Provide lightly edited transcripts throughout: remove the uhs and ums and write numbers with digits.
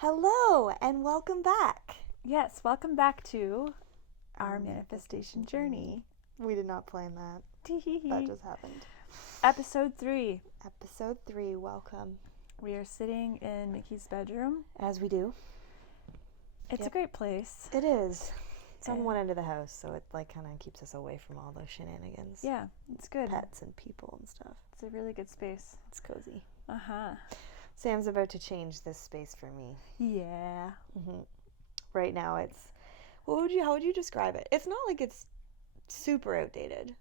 Hello and welcome back. Yes, welcome back to our manifestation journey. We did not plan that. That just happened. Episode 3. Episode 3, welcome. We are sitting in Mickey's bedroom. As we do. It's a great place. It is. It's on one end of the house, so it kind of keeps us away from all those shenanigans. Yeah, it's good. Pets and people and stuff. It's a really good space. It's cozy. Uh-huh. Sam's about to change this space for me. Yeah. Mm-hmm. Right now it's, how would you describe it? It's not like it's super outdated.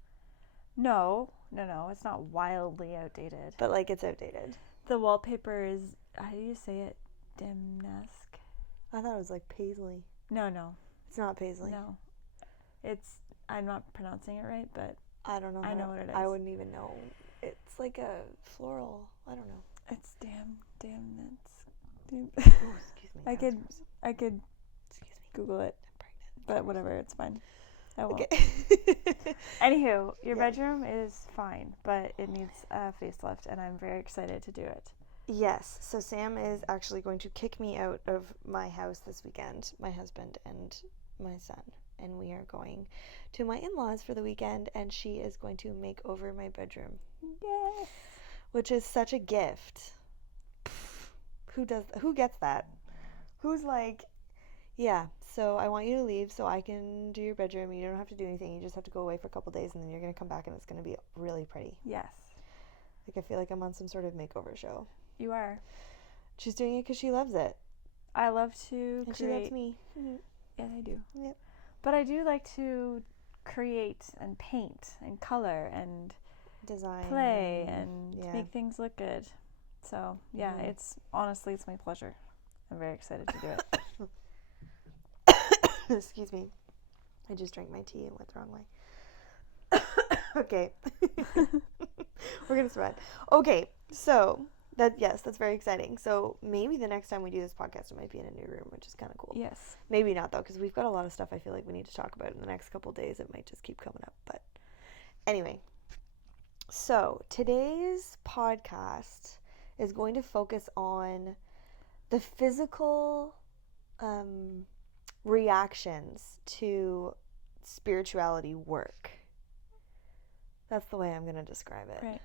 No, it's not wildly outdated. But it's outdated. The wallpaper is, how do you say it? Dimnesque? I thought it was paisley. No. It's not paisley. No. I'm not pronouncing it right, but I don't know. I know what it is. I wouldn't even know. It's like a floral. I don't know. It's damn. Oh, excuse me. I could Excuse me. Google it. I'm pregnant. But whatever, it's fine. I won't. Okay. Anywho, your bedroom is fine, but it needs a facelift, and I'm very excited to do it. Yes. So Sam is actually going to kick me out of my house this weekend, my husband and my son. And we are going to my in-laws for the weekend, and she is going to make over my bedroom. Yes. Which is such a gift. Who gets that? Who's like, yeah, so I want you to leave so I can do your bedroom. You don't have to do anything. You just have to go away for a couple days, and then you're going to come back, and it's going to be really pretty. Yes. I feel like I'm on some sort of makeover show. You are. She's doing it because she loves it. I love to and create. She loves me. Mm-hmm. Yeah, I do. Yep. But I do like to create and paint and color and design, play and make things look good. So yeah, it's my pleasure. I'm very excited to do it. Excuse me. I just drank my tea and went the wrong way. Okay. We're gonna spread. Okay, so that's very exciting. So maybe the next time we do this podcast, it might be in a new room, which is kind of cool. Yes. Maybe not though, because we've got a lot of stuff I feel like we need to talk about in the next couple days. It might just keep coming up, but anyway. So today's podcast is going to focus on the physical reactions to spirituality work. That's the way I'm going to describe it. Right.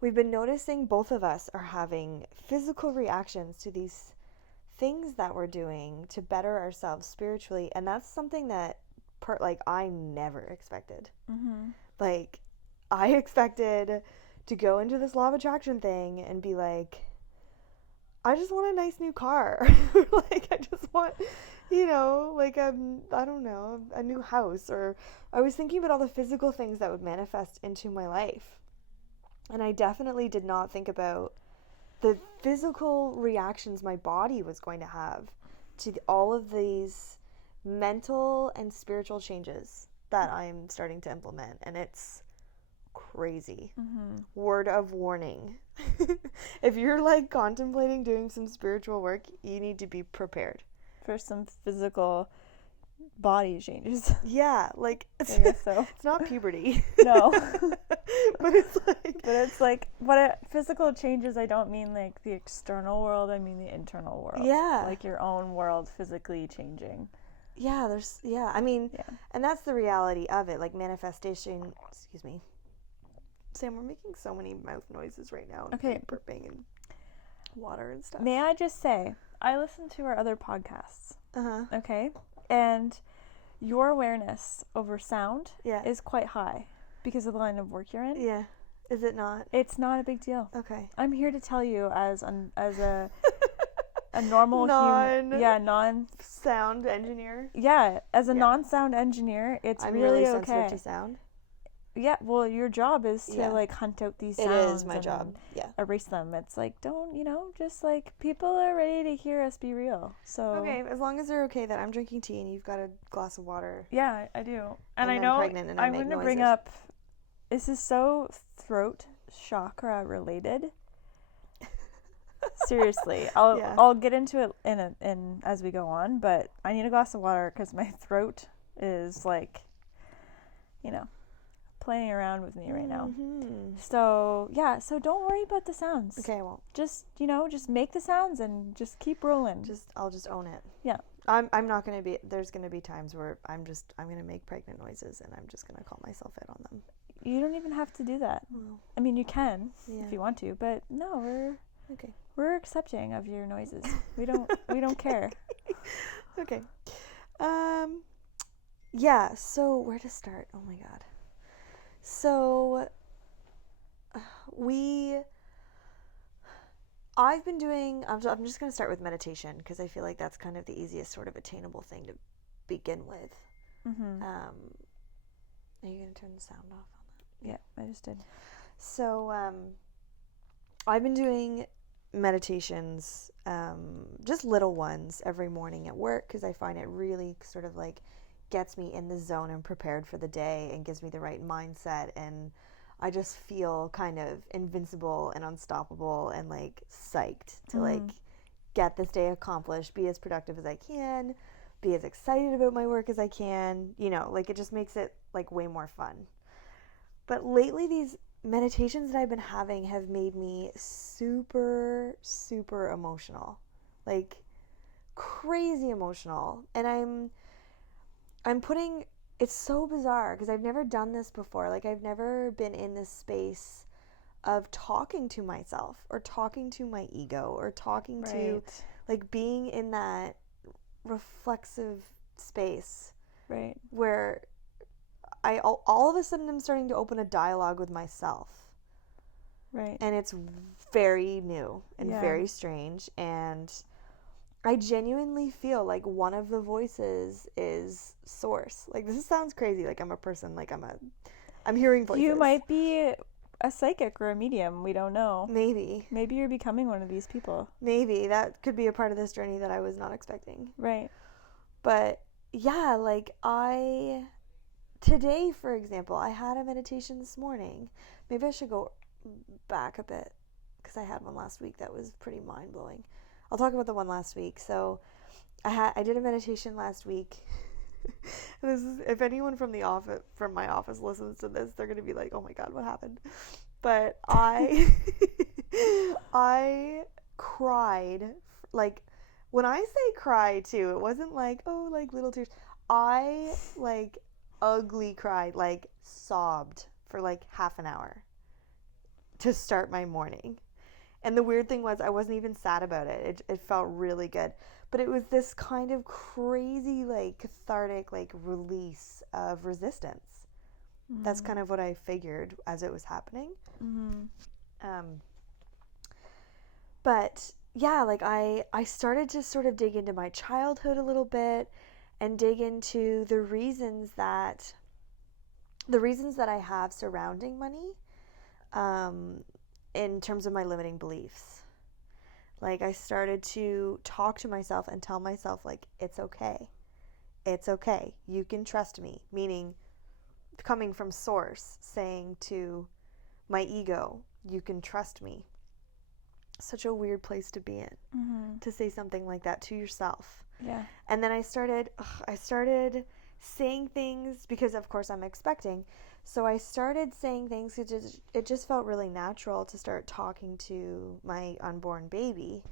We've been noticing both of us are having physical reactions to these things that we're doing to better ourselves spiritually, and that's something that I never expected. Mm-hmm. I expected to go into this law of attraction thing and be like, I just want a nice new car. I just want, I don't know, a new house. Or I was thinking about all the physical things that would manifest into my life. And I definitely did not think about the physical reactions my body was going to have to all of these mental and spiritual changes that I'm starting to implement. And it's crazy. Mm-hmm. Word of warning. If you're contemplating doing some spiritual work, you need to be prepared for some physical body changes. Yeah, I guess so. It's not puberty. No. But it's physical changes, I don't mean the external world, I mean the internal world. Yeah. Your own world physically changing. Yeah, and that's the reality of it, manifestation. Excuse me. Sam, we're making so many mouth noises right now. And okay. Burping and water and stuff. May I just say, I listen to our other podcasts. Uh-huh. Okay? And your awareness over sound is quite high because of the line of work you're in. Yeah. Is it not? It's not a big deal. Okay. I'm here to tell you as a normal non-sound engineer. Yeah, as a non-sound engineer, it's I'm really sensitive okay. to sound. Yeah, well, your job is to hunt out these sounds. It is my job. Yeah. Erase them. It's don't, just people are ready to hear us be real. So okay, as long as they're okay that I'm drinking tea and you've got a glass of water. Yeah, I do. And I I'm know pregnant and I'm going to bring up. This is so throat chakra related. Seriously, I'll get into it in as we go on, but I need a glass of water because my throat is playing around with me right now. So, yeah, so don't worry about the sounds. Okay, I won't. Just, just make the sounds and just keep rolling. I'll just own it. Yeah. I'm not going to be, there's going to be times where I'm going to make pregnant noises and I'm just going to call myself out on them. You don't even have to do that. Well, I mean, you can if you want to, but no, we're accepting of your noises. We don't care. Okay. Yeah, so where to start? Oh my god. So I'm just going to start with meditation because I feel like that's kind of the easiest sort of attainable thing to begin with. Are you going to turn the sound off on that? Yeah, I just did. So I've been doing meditations, just little ones every morning at work because I find it really sort of like gets me in the zone and prepared for the day and gives me the right mindset, and I just feel kind of invincible and unstoppable and like psyched to like get this day accomplished, be as productive as I can, be as excited about my work as I can, like it just makes it like way more fun. But lately these meditations that I've been having have made me super, super emotional, like crazy emotional. And it's so bizarre because I've never done this before. Like I've never been in this space of talking to myself or talking to my ego or talking to like being in that reflexive space. Right. Where all of a sudden I'm starting to open a dialogue with myself. Right. And it's very new and very strange, and I genuinely feel like one of the voices is source. Like this sounds crazy, like I'm a person, like I'm hearing voices. You might be a psychic or a medium, we don't know. Maybe you're becoming one of these people. Maybe that could be a part of this journey that I was not expecting. Right. But yeah, like today, for example, I had a meditation this morning. Maybe I should go back a bit because I had one last week that was pretty mind-blowing. I'll talk about the one last week. So I did a meditation last week. This is, if anyone from my office listens to this, they're going to be like, "Oh my god, what happened?" But I cried. Like when I say cry too, it wasn't like, oh, like little tears. I like ugly cried, like sobbed for like half an hour to start my morning. And the weird thing was I wasn't even sad about it. It felt really good. But it was this kind of crazy, like cathartic, like release of resistance. That's kind of what I figured as it was happening. But yeah, like I started to sort of dig into my childhood a little bit and dig into the reasons that I have surrounding money, in terms of my limiting beliefs. Like I started to talk to myself and tell myself like, it's okay. It's okay. You can trust me. Meaning coming from source, saying to my ego, you can trust me. Such a weird place to be in, to say something like that to yourself. Yeah. And then I started saying things because of course I'm expecting. So I started saying things. It just felt really natural to start talking to my unborn baby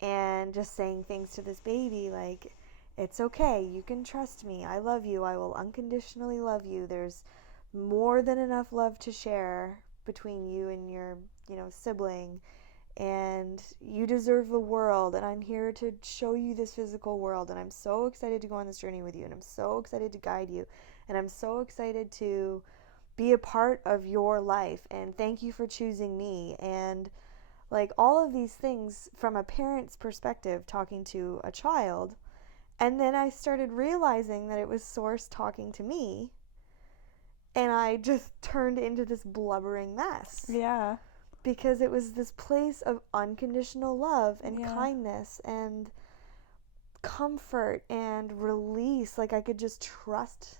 and just saying things to this baby like, it's okay, you can trust me, I love you, I will unconditionally love you, there's more than enough love to share between you and your, sibling, and you deserve the world, and I'm here to show you this physical world, and I'm so excited to go on this journey with you, and I'm so excited to guide you, and I'm so excited to be a part of your life, and thank you for choosing me, and like all of these things from a parent's perspective talking to a child. And then I started realizing that it was source talking to me, and I just turned into this blubbering mess. Yeah. Because it was this place of unconditional love and kindness and comfort and release. Like I could just trust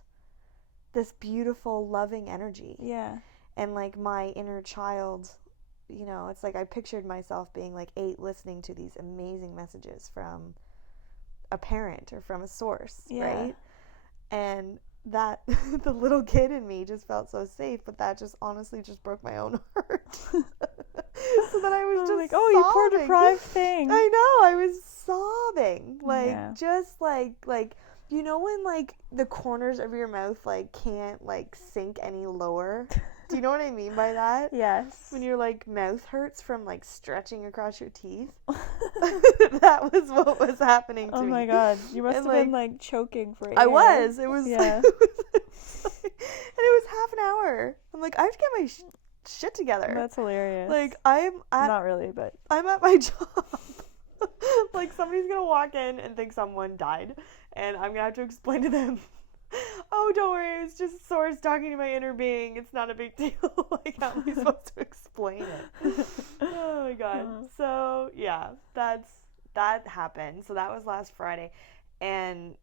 this beautiful, loving energy. Yeah. And like my inner child, it's like I pictured myself being like 8 listening to these amazing messages from a parent or from a source, right? And that the little kid in me just felt so safe, but that just honestly just broke my own heart. So then I was just like, sobbing. You poor deprived thing. I know, I was sobbing, like just like you know when like the corners of your mouth like can't like sink any lower. Do you know what I mean by that? Yes. When your like mouth hurts from like stretching across your teeth. That was what was happening to me. Oh my god, you must have been like choking for air. I was. It was. Yeah. And it was half an hour. I'm like, I have to get my shit together. That's hilarious. Like not really, but I'm at my job. Like somebody's gonna walk in and think someone died, and I'm gonna have to explain to them. Oh, don't worry, it's just Source talking to my inner being. It's not a big deal. Like, how am I supposed to explain it? Oh my god. So yeah, that happened. So that was last Friday, and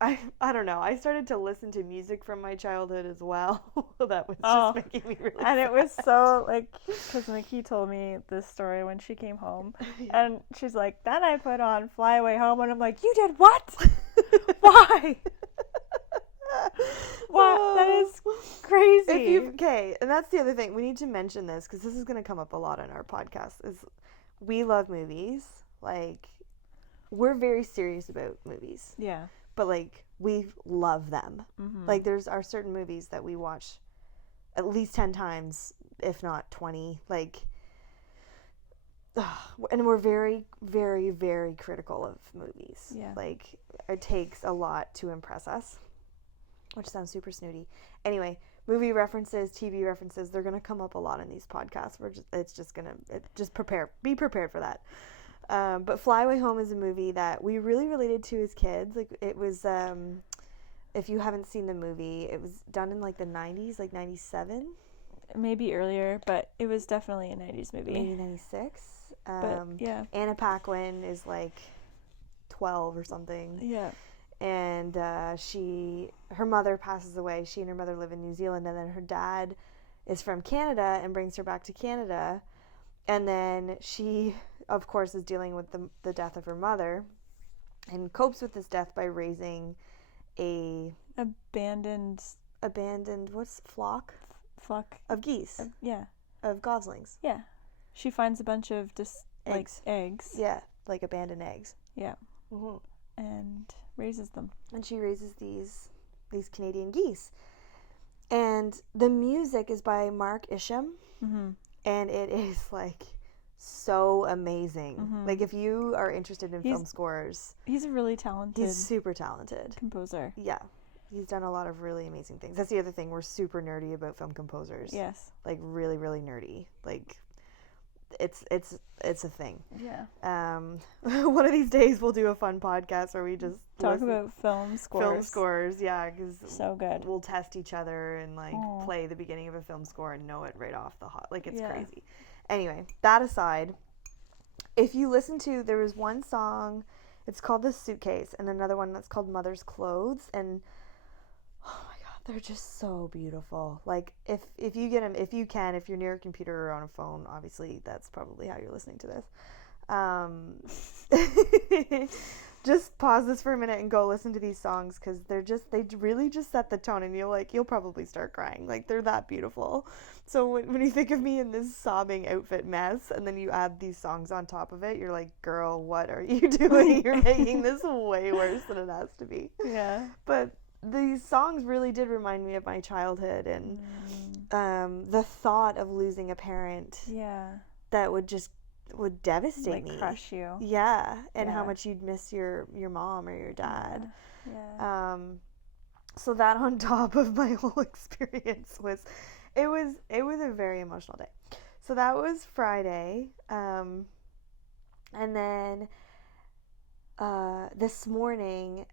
I don't know. I started to listen to music from my childhood as well. That was just making me really sad. It was so like, because Mickey told me this story when she came home, and she's like, then I put on Fly Away Home, and I'm like, you did what? Why? What? That is crazy. Okay, and that's the other thing. We need to mention this because this is going to come up a lot in our podcast. Is we love movies. Like, we're very serious about movies. Yeah. But like, we love them. Mm-hmm. Like, are certain movies that we watch at least 10 times, if not 20. Like, and we're very, very, very critical of movies. Yeah. Like, it takes a lot to impress us. Which sounds super snooty. Anyway, movie references, TV references, they're going to come up a lot in these podcasts. Be prepared for that. But Fly Away Home is a movie that we really related to as kids. Like, it was, if you haven't seen the movie, it was done in like the 90s, like 97. Maybe earlier, but it was definitely a 90s movie. Maybe 96. But, yeah. Anna Paquin is like 12 or something. Yeah. And her mother passes away. She and her mother live in New Zealand, and then her dad is from Canada and brings her back to Canada. And then she, of course, is dealing with the death of her mother and copes with this death by raising a abandoned what's flock of geese. Of goslings. Yeah. She finds a bunch of eggs. Yeah, like abandoned eggs. Yeah. Mm-hmm. And raises them. And she raises these Canadian geese. And the music is by Mark Isham. Mm-hmm. And it is like so amazing. Mm-hmm. Like, if you are interested in film scores, he's a really talented. He's super talented composer. Yeah. He's done a lot of really amazing things. That's the other thing. We're super nerdy about film composers. Yes. Like, really, really nerdy. Like, it's a thing. Yeah. One of these days we'll do a fun podcast where we just talk about film scores. Film scores, yeah, because so good. We'll test each other and like play the beginning of a film score and know it right off the hot. Like, it's crazy. Anyway, that aside, if you listen to, there was one song, it's called The Suitcase, and another one that's called Mother's Clothes, and oh my god, they're just so beautiful. Like, if you get them, if you're near a computer or on a phone, obviously that's probably how you're listening to this. Just pause this for a minute and go listen to these songs, because they really just set the tone, and you'll probably start crying. Like, they're that beautiful. So when you think of me in this sobbing outfit mess, and then you add these songs on top of it, you're like, girl, what are you doing? You're making this way worse than it has to be. Yeah. But these songs really did remind me of my childhood, and the thought of losing a parent that would devastate me. Crush you. Yeah, and how much you'd miss your mom or your dad. Yeah. So that on top of my whole experience was a very emotional day. So that was Friday. And then this morning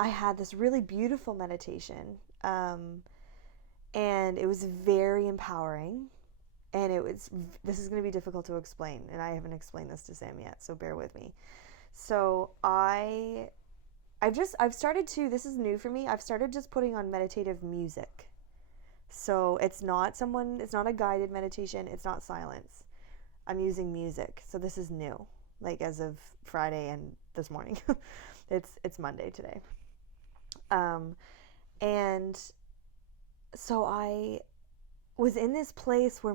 I had this really beautiful meditation. And it was very empowering. And this is going to be difficult to explain, and I haven't explained this to Sam yet, so bear with me. So I've started to, this is new for me, I've started just putting on meditative music. So it's not a guided meditation, it's not silence. I'm using music, so this is new, like as of Friday and this morning. It's Monday today. And so I was in this place where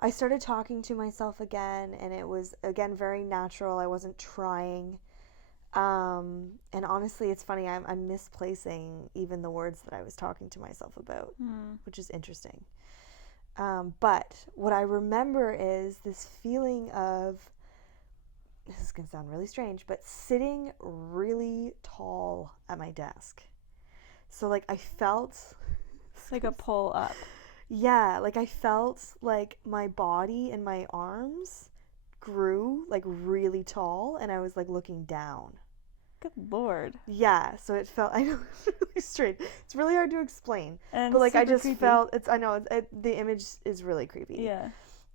I started talking to myself again, and it was again very natural. I wasn't trying. And honestly, it's funny, I'm misplacing even the words that I was talking to myself about, which is interesting. But what I remember is this feeling of, this is going to sound really strange, but sitting really tall at my desk. So like I felt It's like a pull up. Yeah, like I felt like my body and my arms grew like really tall, and I was like looking down. Good Lord. Yeah, so it felt, I know, it's really strange. It's really hard to explain. And but like I just creepy. felt, I know, the image is really creepy. Yeah.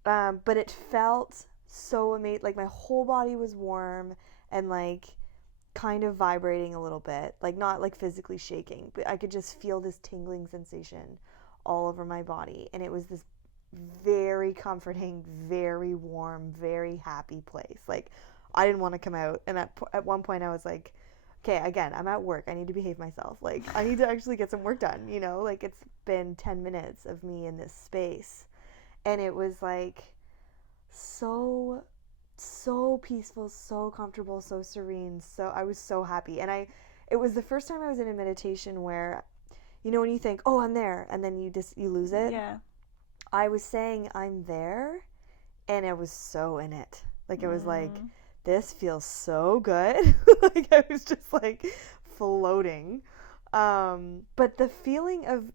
But it felt so amazing. Like my whole body was warm and like kind of vibrating a little bit. Like not like physically shaking, but I could just feel this tingling sensation all over my body. And it was this very comforting, very warm, very happy place. Like I didn't want to come out. And at one point I was like, okay, again, I'm at work. I need to behave myself. Like I need to actually get some work done, you know? Like it's been 10 minutes of me in this space. And it was like so peaceful, so comfortable, so serene. So I was so happy. And it was the first time I was in a meditation where, you know, when you think, oh, I'm there, and then you lose it. Yeah. I was saying I'm there, and I was so in it. Like it was like, this feels so good. Like I was just like floating. But the feeling of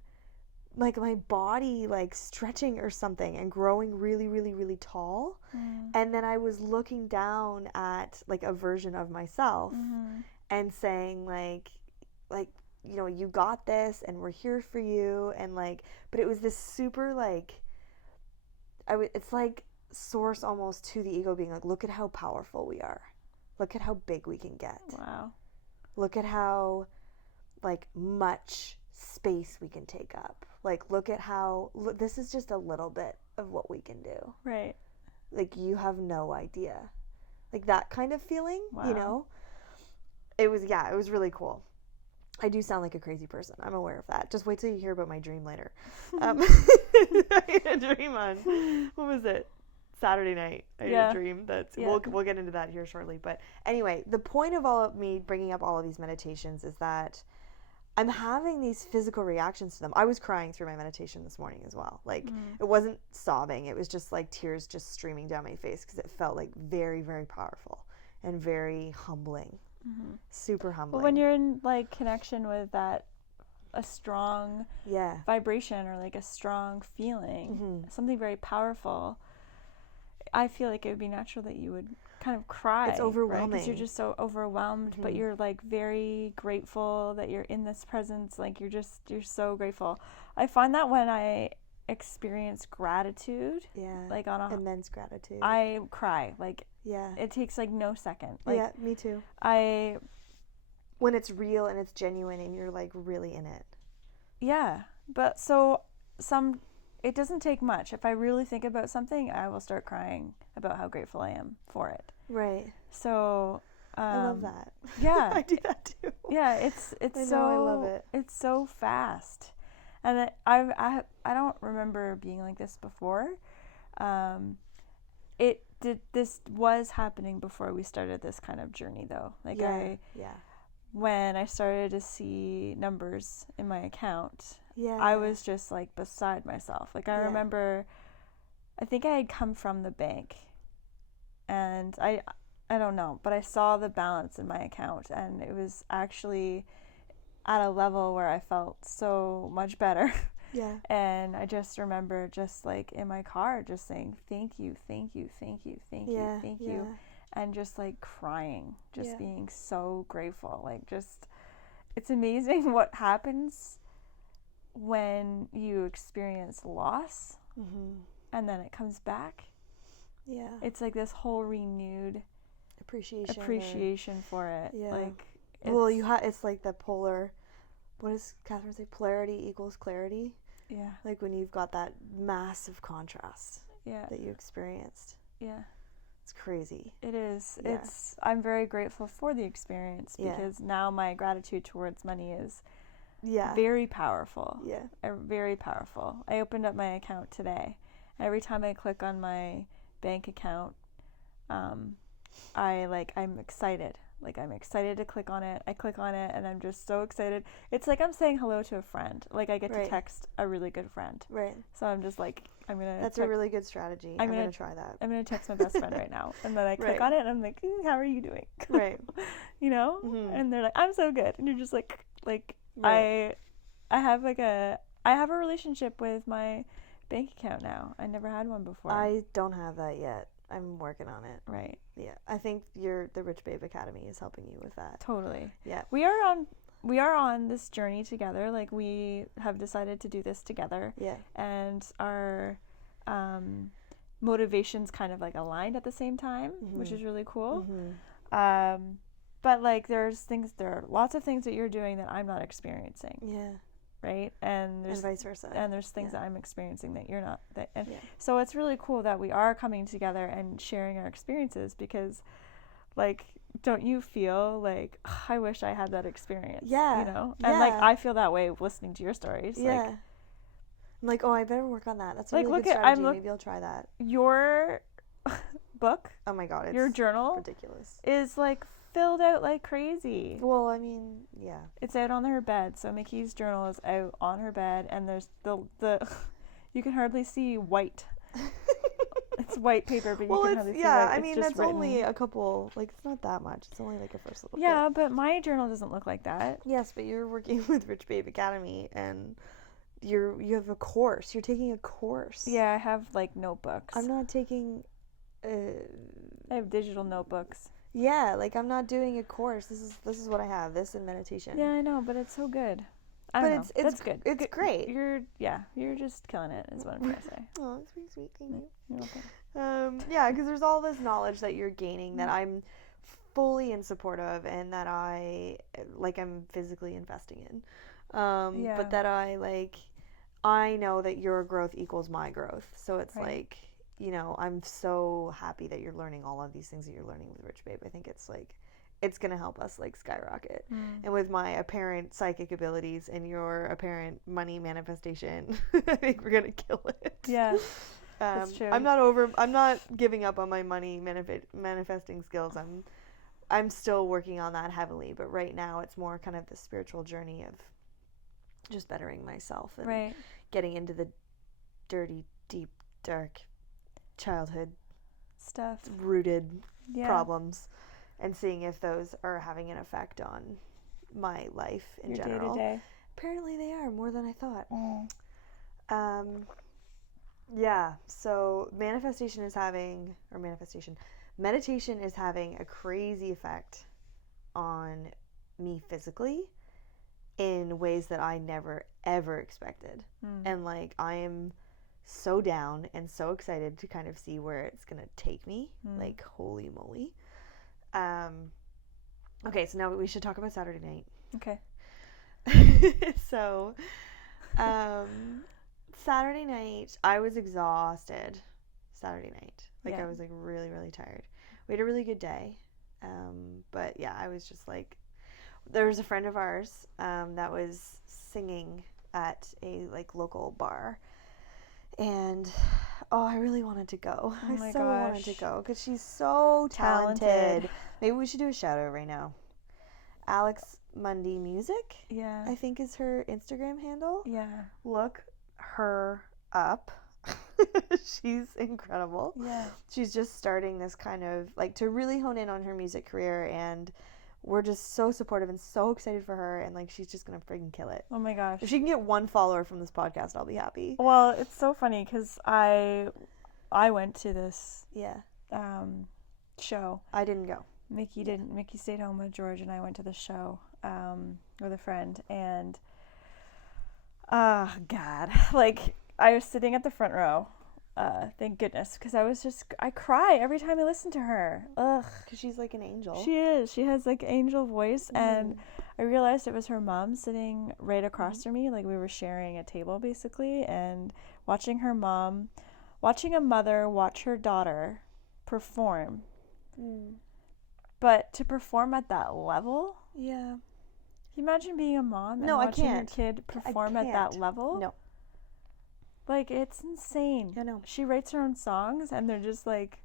like my body like stretching or something and growing really, really, really tall. And then I was looking down at like a version of myself and saying like, you know, you got this and we're here for you. And like, but it was this super like, it's like source almost to the ego being like, look at how powerful we are. Look at how big we can get. Wow. Look at how like much space we can take up. Like look at how this is just a little bit of what we can do. Right. Like you have no idea. Like that kind of feeling, Wow. you know? It was really cool. I do sound like a crazy person. I'm aware of that. Just wait till you hear about my dream later. I had a dream on, what was it? Saturday night. I had a dream that's, we'll get into that here shortly. But anyway, the point of all of me bringing up all of these meditations is that I'm having these physical reactions to them. I was crying through my meditation this morning as well. Like it wasn't sobbing. It was just like tears just streaming down my face because it felt like very, very powerful and very humbling. Super humbling. Well, when you're in like connection with that, a strong vibration or like a strong feeling, something very powerful, I feel like it would be natural that you would kind of cry. It's overwhelming. Because you're just so overwhelmed, but you're like very grateful that you're in this presence. Like you're so grateful. I find that when I experience gratitude, like on a immense gratitude, I cry. Like it takes like no second. Like, me too. When it's real and it's genuine and you're like really in it. Yeah, but it doesn't take much. If I really think about something, I will start crying about how grateful I am for it. Right. So I love that. Yeah, I do that too. Yeah, it's so I love it. It's so fast, and I don't remember being like this before. This was happening before we started this kind of journey though. Like when I started to see numbers in my account, I was just like beside myself. Like I remember, I think I had come from the bank, and I don't know, but I saw the balance in my account, and it was actually at a level where I felt so much better. Yeah. And I just remember just like in my car just saying thank you, thank you, thank you, thank you, thank you, and just like crying, just being so grateful. Like just, it's amazing what happens when you experience loss and then it comes back. Yeah. It's like this whole renewed appreciation for it. Yeah. Like it's like the polar, what does Catherine say? Polarity equals clarity. Yeah. Like when you've got that massive contrast that you experienced. Yeah. It's crazy. It is. Yeah. I'm very grateful for the experience because now my gratitude towards money is Yeah. Very powerful. Yeah. Very powerful. I opened up my account today. Every time I click on my bank account, I'm excited. Like, I'm excited to click on it. I click on it, and I'm just so excited. It's like I'm saying hello to a friend. Like, I get to text a really good friend. Right. So I'm just like, I'm going to... That's a really good strategy. I'm going to try that. I'm going to text my best friend right now. And then I click on it, and I'm like, how are you doing? Right. You know? Mm-hmm. And they're like, I'm so good. And you're just like right. I have a relationship with my bank account now. I never had one before. I don't have that yet. I'm working on it. Right. Yeah. I think the Rich Babe Academy is helping you with that. Totally. Yeah. We are on this journey together. Like, we have decided to do this together. Yeah. And our motivations kind of like aligned at the same time, which is really cool. But like, there are lots of things that you're doing that I'm not experiencing. Yeah. Right? And vice versa. And there's things that I'm experiencing that you're not. So it's really cool that we are coming together and sharing our experiences, because, like, don't you feel like, I wish I had that experience? Yeah. You know? And like, I feel that way listening to your stories. Yeah. Like, I'm like, I better work on that. That's a really good strategy. Maybe I'll try that. Your book. Oh my God. It's your journal. Ridiculous. Is like filled out like crazy. Well, I mean, yeah. It's out on her bed. So Mickey's journal is out on her bed, and there's the you can hardly see white. It's white paper, but you can hardly see white. Yeah, I mean, that's only a couple, like, it's not that much. It's only like a first little bit. But my journal doesn't look like that. Yes, but you're working with Rich Babe Academy, and you have a course. You're taking a course. Yeah, I have like notebooks. I'm not taking I have digital notebooks. Yeah, like, I'm not doing a course. This is what I have. This and meditation. Yeah, I know, but it's so good. That's good. It's great. You're just killing it, is what I'm trying to say. Oh, it's really sweet. Thank you. You're okay. Yeah, because there's all this knowledge that you're gaining that I'm fully in support of, and that I'm physically investing in. But that I know that your growth equals my growth. So it's like, you know, I'm so happy that you're learning all of these things that you're learning with Rich Babe. I think it's like, it's going to help us like skyrocket. And with my apparent psychic abilities and your apparent money manifestation, I think we're going to kill it. Yeah. That's true. I'm not giving up on my money manifesting skills. I'm still working on that heavily, but right now it's more kind of the spiritual journey of just bettering myself and getting into the dirty, deep, dark childhood stuff, rooted problems, and seeing if those are having an effect on my life in general. Day-to-day. Apparently they are, more than I thought. Yeah, so meditation is having a crazy effect on me physically in ways that I never ever expected. And like, I am so down and so excited to kind of see where it's gonna take me. Like, holy moly. Okay, so now we should talk about Saturday night. Okay. So Saturday night, I was exhausted. Saturday night, I was like really, really tired. We had a really good day, but yeah, I was just like, there was a friend of ours that was singing at a like local bar, and I really wanted to go. I wanted to go because she's so talented. Maybe we should do a shout out right now. Alex Mundy Music, I think is her Instagram handle. Yeah, look her up. She's incredible. Yeah, she's just starting this kind of like to really hone in on her music career, and we're just so supportive and so excited for her, and like, she's just gonna friggin' kill it. Oh my gosh, if she can get one follower from this podcast, I'll be happy. Well, it's so funny because I went to this show. I didn't go. Mickey didn't. Mickey stayed home with George, and I went to the show with a friend, and God, like, I was sitting at the front row. Thank goodness, because I cry every time I listen to her. Ugh. Because she's like an angel. She is. She has like angel voice, and I realized it was her mom sitting right across from me. Like, we were sharing a table basically, and watching a mother watch her daughter perform. But to perform at that level, you imagine being a mom and No, I watching your can't. kid perform at that level? No. Like, it's insane. I know. She writes her own songs, and they're just like,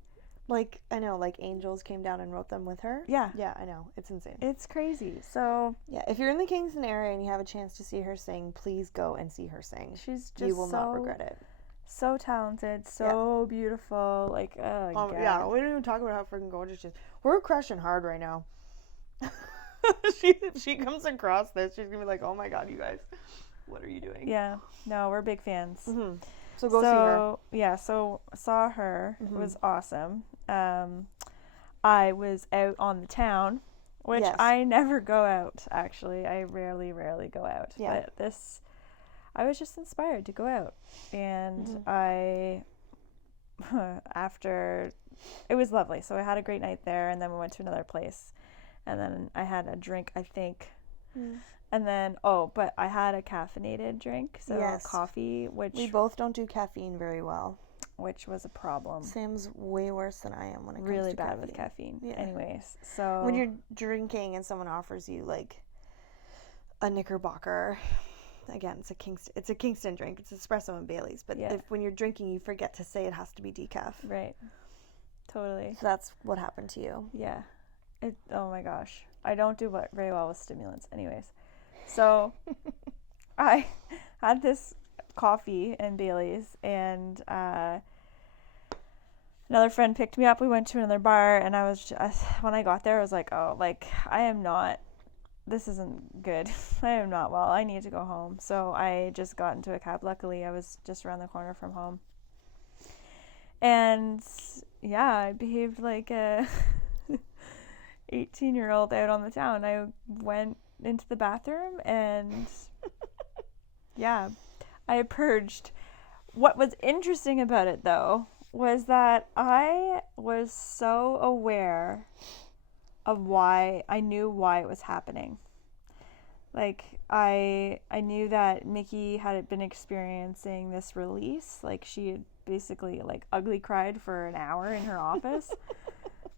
I know, like angels came down and wrote them with her. Yeah. Yeah, I know. It's insane. It's crazy. So yeah, if you're in the Kingston area and you have a chance to see her sing, please go and see her sing. She's just you will not regret it. So talented, so beautiful. Like, oh God. Yeah, we don't even talk about how freaking gorgeous she is. We're crushing hard right now. she comes across this, she's gonna be like, oh my God, you guys, what are you doing? Yeah, no, we're big fans. Mm-hmm. So go see her. Yeah, so saw her. It was awesome. I was out on the town, which I never go out, actually. I rarely go out. Yeah. But I was just inspired to go out. And after, it was lovely. So I had a great night there, and then we went to another place. And then I had a drink, I think. And then, but I had a caffeinated drink, so coffee, which... We both don't do caffeine very well. Which was a problem. Sam's way worse than I am when it comes really to bad caffeine. with caffeine. Yeah. Anyways, so... When you're drinking and someone offers you, like, a Knickerbocker... Again, it's a Kingston drink. It's espresso and Bailey's. But when you're drinking, you forget to say it has to be decaf. Right. Totally. So that's what happened to you. Yeah. Oh my gosh. I don't do very well with stimulants. Anyways. So I had this coffee and Bailey's, and another friend picked me up. We went to another bar, and when I got there, I was like, oh, like, this isn't good. I am not well. I need to go home. So I just got into a cab. Luckily, I was just around the corner from home. And yeah, I behaved like a 18-year-old out on the town. I went into the bathroom and I purged. What was interesting about it, though, was that I was so aware of why it was happening. Like, I knew that Mickey had been experiencing this release. Like, she had basically, like, ugly cried for an hour in her office.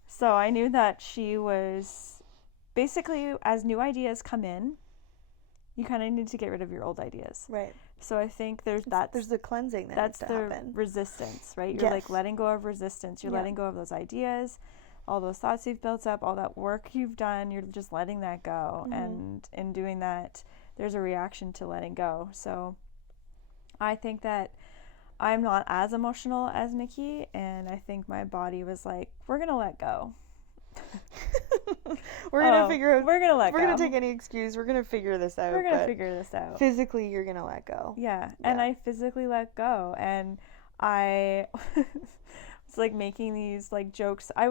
So I knew that she was basically, as new ideas come in, you kind of need to get rid of your old ideas. Right. So I think there's the cleansing that's the happen. Resistance, right? You're like letting go of resistance. You're letting go of those ideas, all those thoughts you've built up, all that work you've done. You're just letting that go. And in doing that, there's a reaction to letting go. So I think that I'm not as emotional as Mickey, and I think my body was like, we're going to let go. We're going to figure out. We're going to let go. We're going to take any excuse. We're going to figure this out. We're going to figure this out. Physically, you're going to let go. Yeah. And I physically let go. And I was like making these like jokes. I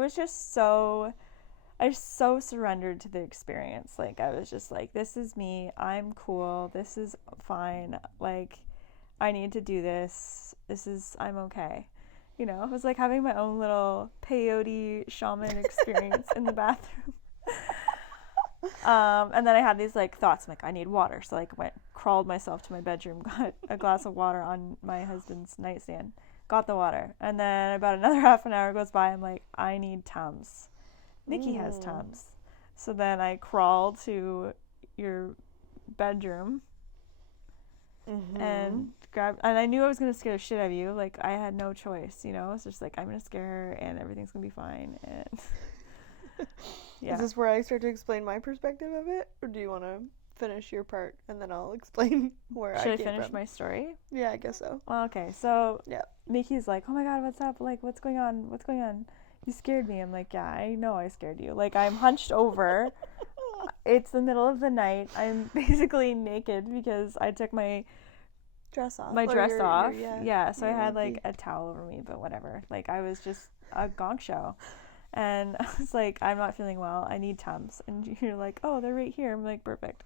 so surrendered to the experience. Like, I was just like, this is me. I'm cool. This is fine. Like, I need to do this. I'm okay. You know, I was like having my own little peyote shaman experience in the bathroom. And then I had these like thoughts. I'm like, I need water. So like crawled myself to my bedroom, got a glass of water on my husband's nightstand, got the water. And then about another half an hour goes by. I'm like, I need Tums. Mickey has Tums. So then I crawled to your bedroom and I knew I was going to scare the shit out of you. Like, I had no choice, you know? It's just like, I'm going to scare her and everything's going to be fine. And yeah. Is this where I start to explain my perspective of it? Or do you want to finish your part and then I'll explain where I came from? Should I finish my story? Yeah, I guess so. Well, okay. So Mickey's like, oh my God, what's up? Like, what's going on? What's going on? You scared me. I'm like, yeah, I know I scared you. Like, I'm hunched over. It's the middle of the night. I'm basically naked because I took my dress off. So I had like a towel over me, but whatever. Like, I was just a gong show. And I was like, I'm not feeling well. I need Tums. And you're like, oh, they're right here. I'm like, perfect.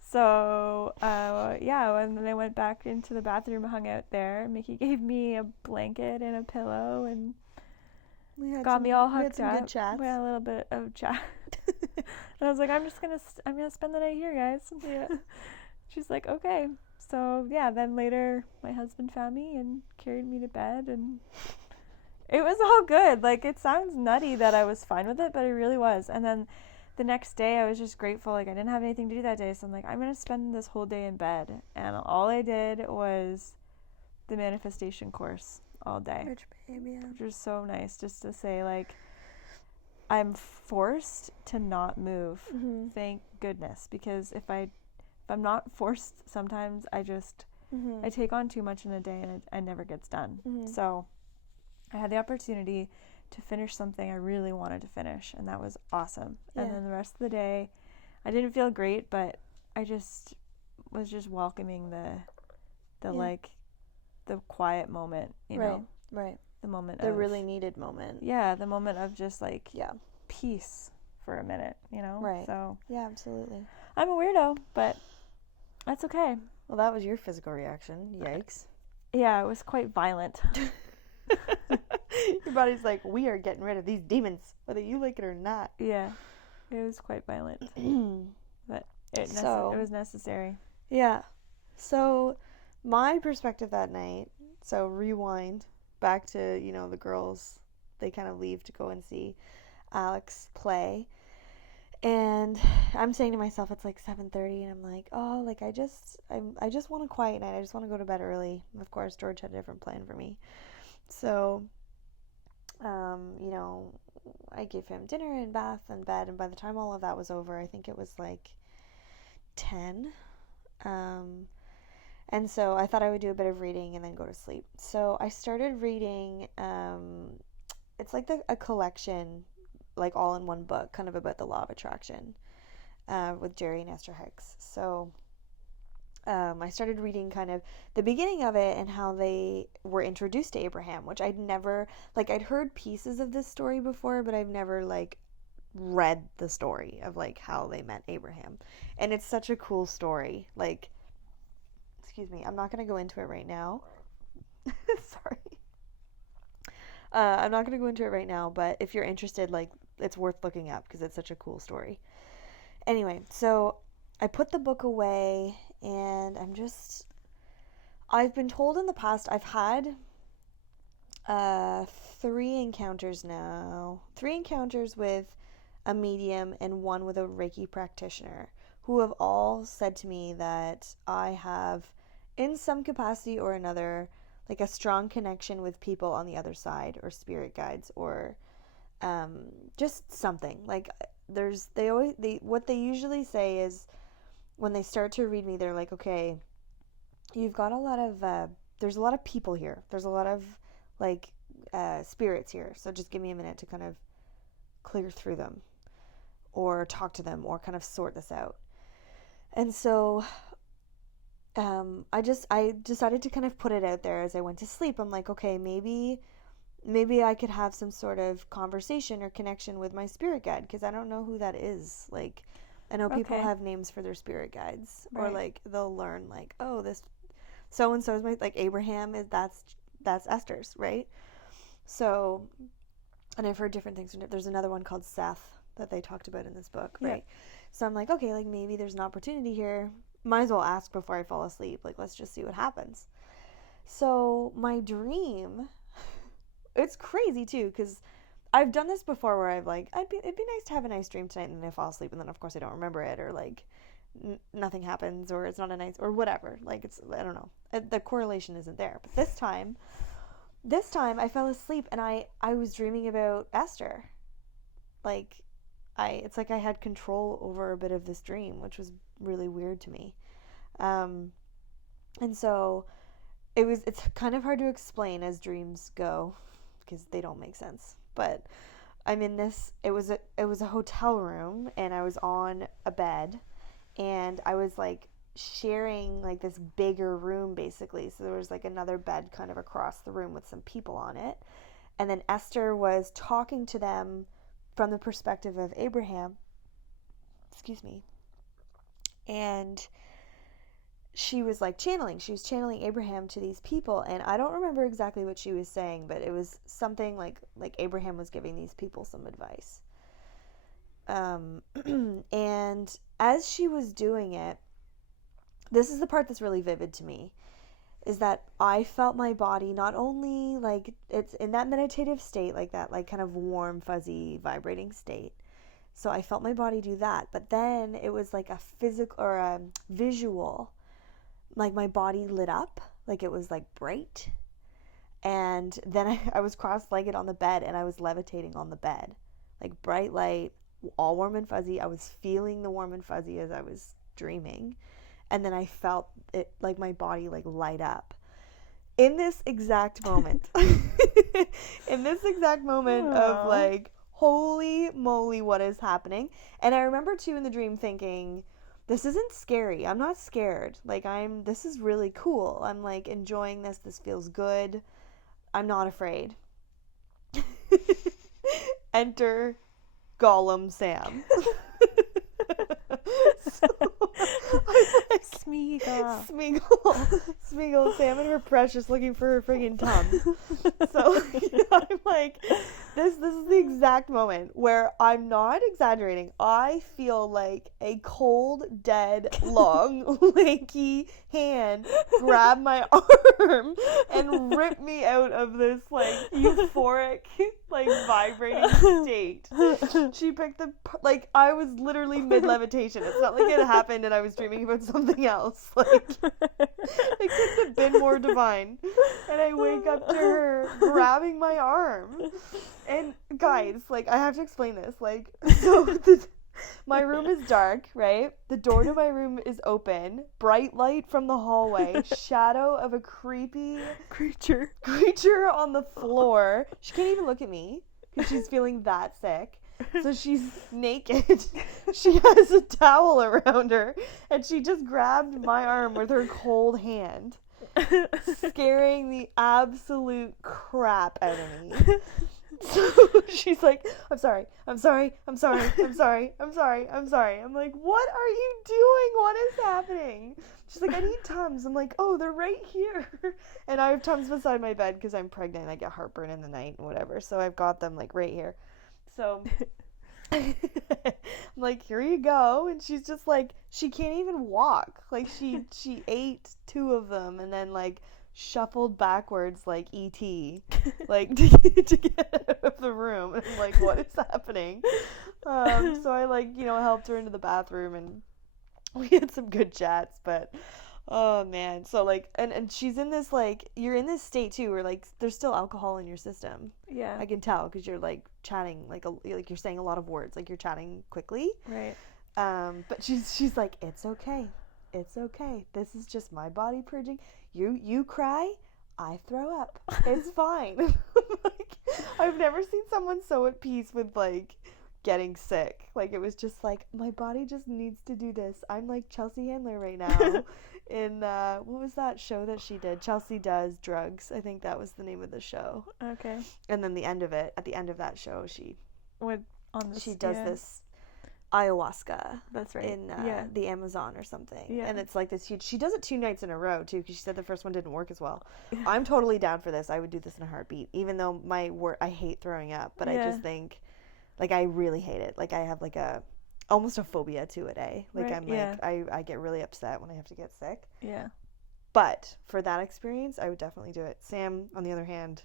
So, and then I went back into the bathroom, hung out there. Mickey gave me a blanket and a pillow and got me all hooked up. Good chats. We had a little bit of chat. And I was like, I'm gonna spend the night here, guys. Yeah. She's like, okay. So yeah, then later my husband found me and carried me to bed, and it was all good. Like, it sounds nutty that I was fine with it, but it really was. And then the next day I was just grateful. Like, I didn't have anything to do that day. So I'm like, I'm going to spend this whole day in bed. And all I did was the manifestation course all day. Rich babe, yeah. Which was so nice, just to say, like, I'm forced to not move. Mm-hmm. Thank goodness. Because if I'm not forced, sometimes I just, I take on too much in a day and it never gets done. So I had the opportunity to finish something I really wanted to finish, and that was awesome. Yeah. And then the rest of the day, I didn't feel great, but I just was just welcoming the like, the quiet moment, you know? Right. The moment the really needed moment. Yeah, the moment of just, like, peace for a minute, you know? Right. So. Yeah, absolutely. I'm a weirdo, but that's okay. Well, that was your physical reaction. Yikes. Yeah, it was quite violent. Your body's like, we are getting rid of these demons, whether you like it or not. Yeah, it was quite violent. But it was necessary. Yeah. So my perspective that night, so rewind back to, you know, the girls, they kind of leave to go and see Alex play. And I'm saying to myself, it's like 7:30, and I'm like, oh, like, I just want a quiet night. I just want to go to bed early. Of course, George had a different plan for me. So, you know, I gave him dinner and bath and bed, and by the time all of that was over, I think it was like 10. And so I thought I would do a bit of reading and then go to sleep. So I started reading, it's like a collection, like all in one book, kind of about the law of attraction, with Jerry and Esther Hicks. So I started reading kind of the beginning of it and how they were introduced to Abraham, which I'd never, like, I'd heard pieces of this story before, but I've never, like, read the story of, like, how they met Abraham. And it's such a cool story. Like, excuse me, I'm not going to go into it right now. Sorry. I'm not going to go into it right now, but if you're interested, like, it's worth looking up because it's such a cool story. Anyway, so I put the book away, and I've been told in the past, I've had 3 encounters now. 3 encounters with a medium and 1 with a Reiki practitioner, who have all said to me that I have, in some capacity or another, like, a strong connection with people on the other side, or spirit guides, or just something. Like, what they usually say is, when they start to read me, they're like, okay, you've got a lot of, there's a lot of people here. There's a lot of, like, spirits here. So just give me a minute to kind of clear through them, or talk to them, or kind of sort this out. And so I decided to kind of put it out there as I went to sleep. I'm like, okay, maybe I could have some sort of conversation or connection with my spirit guide, because I don't know who that is. Like, I know people have names for their spirit guides, or, like, they'll learn, like, oh, this so-and-so is my, like, Abraham is, that's Esther's, right? So, and I've heard different things. There's another one called Seth that they talked about in this book, right? Yeah. So I'm like, okay, like, maybe there's an opportunity here. Might as well ask before I fall asleep. Like, let's just see what happens. So my dream, it's crazy too, because I've done this before where I've, like, it'd be nice to have a nice dream tonight, and then I fall asleep, and then of course I don't remember it, or, like, nothing happens, or it's not a nice, or whatever. Like, it's, I don't know, the correlation isn't there. But this time I fell asleep, and I was dreaming about Esther. Like, it's like I had control over a bit of this dream, which was really weird to me. And so it's kind of hard to explain as dreams go, because they don't make sense. But I'm in this, it was a hotel room, and I was on a bed, and I was, like, sharing, like, this bigger room, basically. So there was, like, another bed kind of across the room with some people on it. And then Esther was talking to them from the perspective of Abraham. Excuse me. And she was, like, channeling Abraham to these people, and I don't remember exactly what she was saying, but it was something like Abraham was giving these people some advice. And as she was doing it, this is the part that's really vivid to me, is that I felt my body not only, like, it's in that meditative state, like that, like, kind of warm, fuzzy, vibrating state, So I felt my body do that. But then it was like a physical or a visual, like my body lit up, like it was like bright. And then I was cross-legged on the bed and I was levitating on the bed, like bright light, all warm and fuzzy. I was feeling the warm and fuzzy as I was dreaming. And then I felt it, like my body like light up. In this exact moment, of like, holy moly, what is happening? And I remember too in the dream thinking, this isn't scary. I'm not scared. Like this is really cool. I'm like enjoying this. This feels good. I'm not afraid. Enter Gollum Sam. So, like, Smeagol, Sam and her precious looking for her friggin' Tums. So I'm like, this is the exact moment where I'm not exaggerating. I feel like a cold, dead, long, lanky hand grab my arm and rip me out of this like euphoric, like vibrating state. She picked I was literally mid-levitation. It's not like it happened and I was dreaming about something else. Like, it couldn't have been more divine. And I wake up to her grabbing my arm. And guys, like, I have to explain this. Like, so my room is dark, right? The door to my room is open. Bright light from the hallway. Shadow of a creepy creature on the floor. She can't even look at me because she's feeling that sick. So she's naked. She has a towel around her, and she just grabbed my arm with her cold hand, scaring the absolute crap out of me. So she's like, I'm sorry. I'm like, what are you doing? What is happening? She's like, I need Tums. I'm like, oh, they're right here. And I have Tums beside my bed because I'm pregnant. I get heartburn in the night and whatever. So I've got them like right here. So I'm like, here you go. And she's just like, she can't even walk. Like she ate 2 of them and then like shuffled backwards like E.T. like to get out of the room. And I'm like, what is happening? So I like, helped her into the bathroom and we had some good chats, but oh man. So like, and she's in this like, you're in this state too where like there's still alcohol in your system. Yeah, I can tell because you're like chatting like you're saying a lot of words, like you're chatting quickly. Right. But she's like, it's okay. This is just my body purging. You cry, I throw up. It's fine. Like, I've never seen someone so at peace with like getting sick. Like it was just like, my body just needs to do this. I'm like Chelsea Handler right now in what was that show that she did? Chelsea Does Drugs. I think that was the name of the show. Okay. And then at the end of that show, she does yeah. this ayahuasca. That's right. In the Amazon or something. Yeah. And it's like this huge. She does it 2 nights in a row too, because she said the first one didn't work as well. I'm totally down for this. I would do this in a heartbeat, even though I hate throwing up, but I just think, like, I really hate it. Like I have like almost a phobia to it. Like I'm like I get really upset when I have to get sick. Yeah. But for that experience, I would definitely do it. Sam, on the other hand,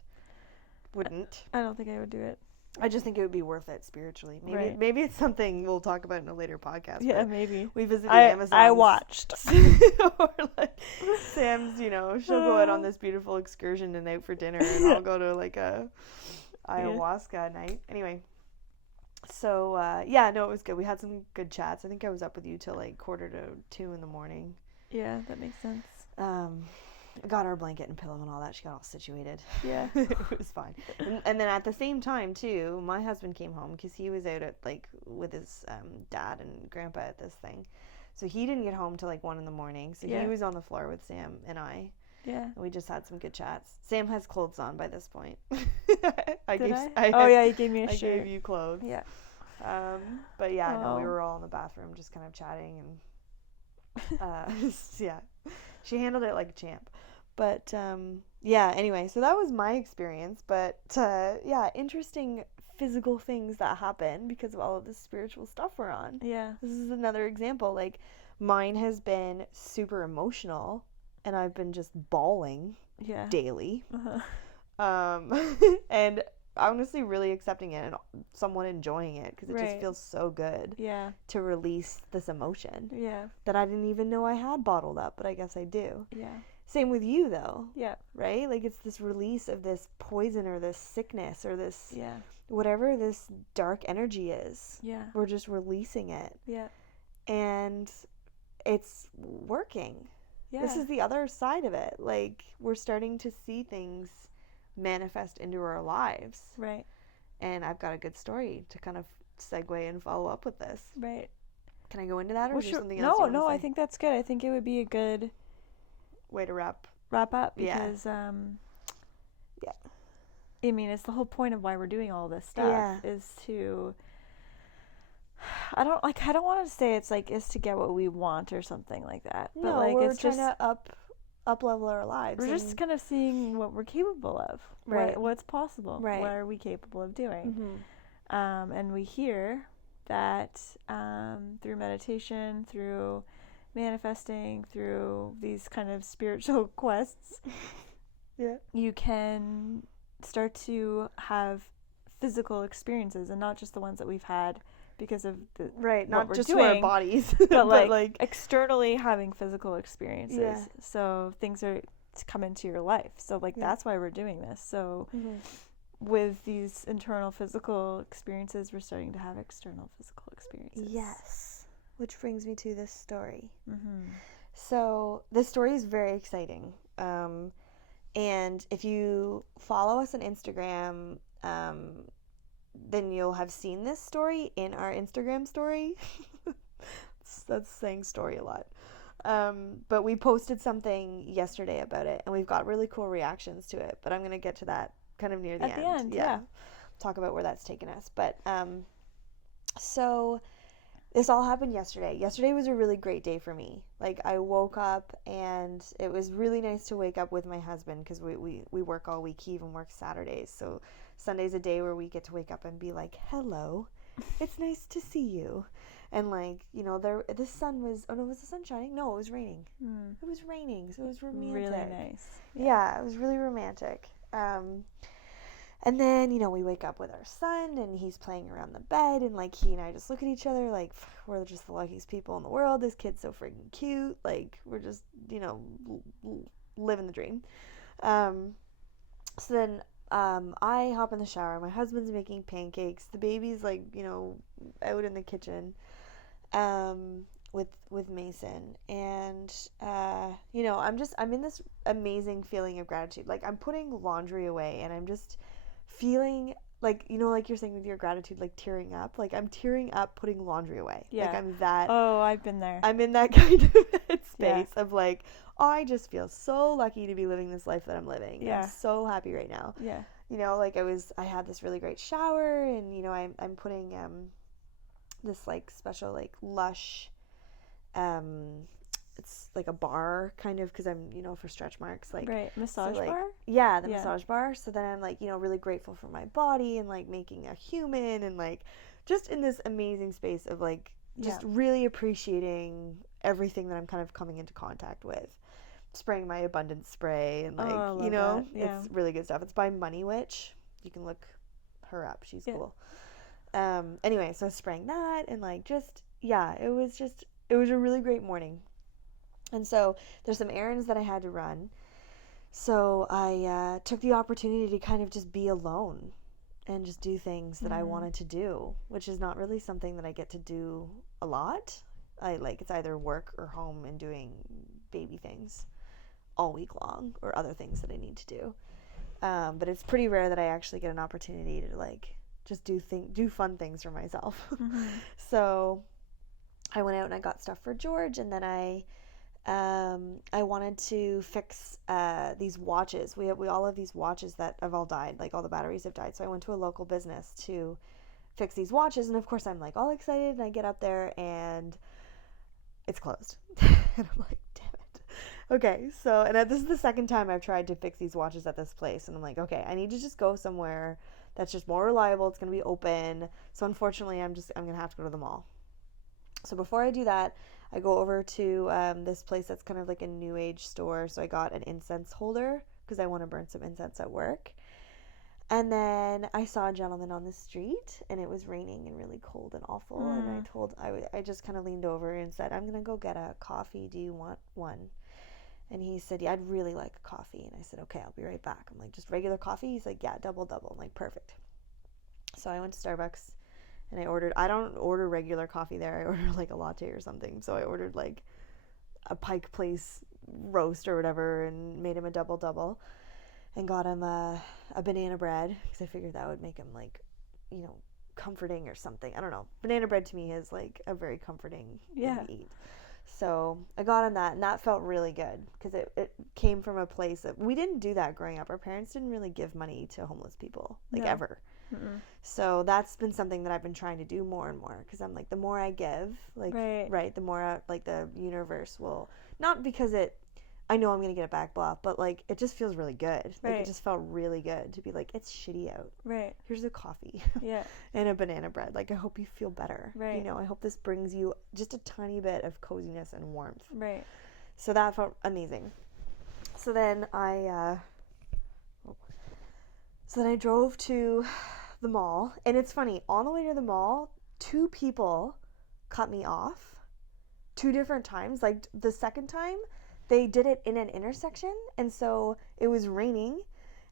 wouldn't. I don't think I would do it. I just think it would be worth it spiritually. Maybe it's something we'll talk about in a later podcast. Yeah, maybe. We visited Amazon. I watched. Or like Sam's, she'll go out on this beautiful excursion and out for dinner, and I'll go to like a ayahuasca night. Anyway, so it was good. We had some good chats. I think I was up with you till like 1:45 in the morning. Yeah, that makes sense. I got her a blanket and pillow and all that. She got all situated. Yeah. It was fine. And then at the same time, too, my husband came home because he was out with his dad and grandpa at this thing. So he didn't get home till like 1 in the morning. So he was on the floor with Sam and I. Yeah. And we just had some good chats. Sam has clothes on by this point. You gave me a shirt. I gave you clothes. Yeah. But yeah, no, we were all in the bathroom just kind of chatting and she handled it like a champ. But anyway, so that was my experience. But interesting physical things that happen because of all of this spiritual stuff we're on. Yeah. This is another example. Like, mine has been super emotional and I've been just bawling daily. Uh-huh. And honestly really accepting it and someone enjoying it, because it just feels so good to release this emotion that I didn't even know I had bottled up, but I guess I do. Same with you, though. Right? Like, it's this release of this poison or this sickness or this whatever this dark energy is. We're just releasing it. And it's working. This is the other side of it. Like, we're starting to see things manifest into our lives. Right. And I've got a good story to kind of segue and follow up with this. Right. Can I go into that, or is there something else you want to say? I think that's good. I think it would be a good way to wrap up, because I mean, it's the whole point of why we're doing all this stuff is to, I don't want to say it's like is to get what we want or something like that. No, but like we're it's trying just to up level our lives. We're just kind of seeing what we're capable of. Right. What's possible. Right. What are we capable of doing? Mm-hmm. And we hear that through meditation, through manifesting, through these kind of spiritual quests, you can start to have physical experiences, and not just the ones that we've had because of the not just doing, our bodies, but like externally having physical experiences. So things are to come into your life. So like that's why we're doing this. So with these internal physical experiences, we're starting to have external physical experiences. Yes. Which brings me to this story. So this story is very exciting. And if you follow us on Instagram, then you'll have seen this story in our Instagram story. That's saying story a lot. But we posted something yesterday about it, and we've got really cool reactions to it. But I'm going to get to that kind of near the end. Yeah. Talk about where that's taken us. But so this all happened yesterday. Yesterday was a really great day for me. Like, I woke up, and it was really nice to wake up with my husband, because we work all week. He even works Saturdays. So Sunday's a day where we get to wake up and be like, hello, it's nice to see you. And like, you know, the sun was, was the sun shining? No, it was raining. It was raining, so it was romantic. Really nice. Yeah, it was really romantic. And then, you know, we wake up with our son, and he's playing around the bed, and like he and I just look at each other like, we're just the luckiest people in the world. This kid's so freaking cute. Like, we're just, you know, living the dream. So then I hop in the shower. My husband's making pancakes. The baby's like, you know, out in the kitchen with Mason. And you know, I'm in this amazing feeling of gratitude. Like, I'm putting laundry away, and I'm just feeling like, you know, like you're saying with your gratitude, like tearing up. Like, I'm tearing up putting laundry away. Like, I'm that. Oh, I've been there. I'm in that kind of space of like, I just feel so lucky to be living this life that I'm living. Yeah. I'm so happy right now. Yeah. You know, like I had this really great shower, and, you know, I'm putting this like special like Lush, it's like a bar kind of, because I'm, you know, for stretch marks, like massage so, like, bar. Yeah, the massage bar. So then I'm like, you know, really grateful for my body, and like making a human, and like just in this amazing space of like just really appreciating everything that I'm kind of coming into contact with. Spraying my abundance spray, and like, you know, it's really good stuff. It's by Money Witch. You can look her up. She's cool. Anyway, so spraying that, and like just, it was a really great morning. And so there's some errands that I had to run. So I took the opportunity to kind of just be alone and just do things that I wanted to do, which is not really something that I get to do a lot. It's either work or home and doing baby things all week long, or other things that I need to do. But it's pretty rare that I actually get an opportunity to like just do fun things for myself. So I went out and I got stuff for George, and then I wanted to fix these watches. We all have these watches that have all died, like all the batteries have died. So I went to a local business to fix these watches, and of course I'm like all excited, and I get up there and it's closed. And I'm like, damn it. Okay, so, and this is the second time I've tried to fix these watches at this place, and I'm like, okay, I need to just go somewhere that's just more reliable. It's going to be open. So unfortunately, I'm going to have to go to the mall. So before I do that, I go over to this place that's kind of like a new age store. So I got an incense holder because I want to burn some incense at work. And then I saw a gentleman on the street, and it was raining and really cold and awful. And I just kind of leaned over and said, I'm going to go get a coffee. Do you want one? And he said, yeah, I'd really like a coffee. And I said, okay, I'll be right back. I'm like, just regular coffee? He's like, yeah, double. I'm like, perfect. So I went to Starbucks, and I don't order regular coffee there. I order like a latte or something. So I ordered like a Pike Place roast or whatever and made him a double. And got him a banana bread because I figured that would make him like, comforting or something. I don't know. Banana bread to me is like a very comforting thing to eat. So I got him that, and that felt really good because it came from a place that we didn't do that growing up. Our parents didn't really give money to homeless people, ever. Mm-mm. So that's been something that I've been trying to do more and more because I'm like, the more I give, the more like the universe will, not because I know I'm going to get it back, blah, but, like, it just feels really good. Right. Like, it just felt really good to be like, it's shitty out. Right. Here's a coffee. Yeah. And a banana bread. Like, I hope you feel better. Right. I hope this brings you just a tiny bit of coziness and warmth. Right. So that felt amazing. So then I drove to the mall. And it's funny, on the way to the mall, 2 people cut me off 2 different times. Like, the second time, they did it in an intersection, and so it was raining,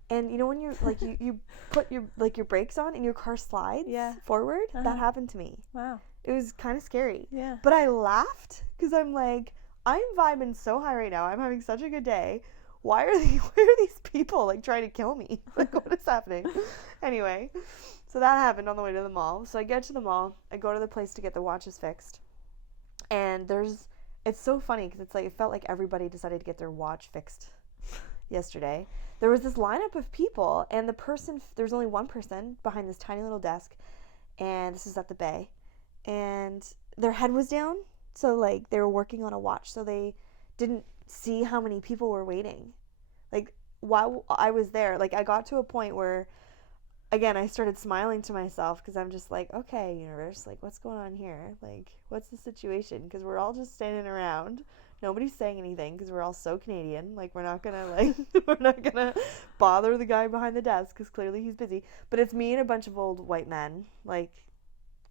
and when you're like you put your brakes on and your car slides forward. That happened to me. Wow. It was kind of scary. Yeah. But I laughed because I'm like, I'm vibing so high right now. I'm having such a good day. Where are these people like trying to kill me? Like, what is happening? Anyway, so that happened on the way to the mall. So I get to the mall. I go to the place to get the watches fixed, and it's so funny because it's like, it felt like everybody decided to get their watch fixed yesterday. There was this lineup of people, and there's only one person behind this tiny little desk, and this is at the Bay, and their head was down, so like they were working on a watch, so they didn't see how many people were waiting. Like, while I was there, like, I got to a point where, again, I started smiling to myself because I'm just like, okay, universe, like, what's going on here? Like, what's the situation? Because we're all just standing around. Nobody's saying anything because we're all so Canadian. Like, we're not gonna bother the guy behind the desk because clearly he's busy. But it's me and a bunch of old white men, like,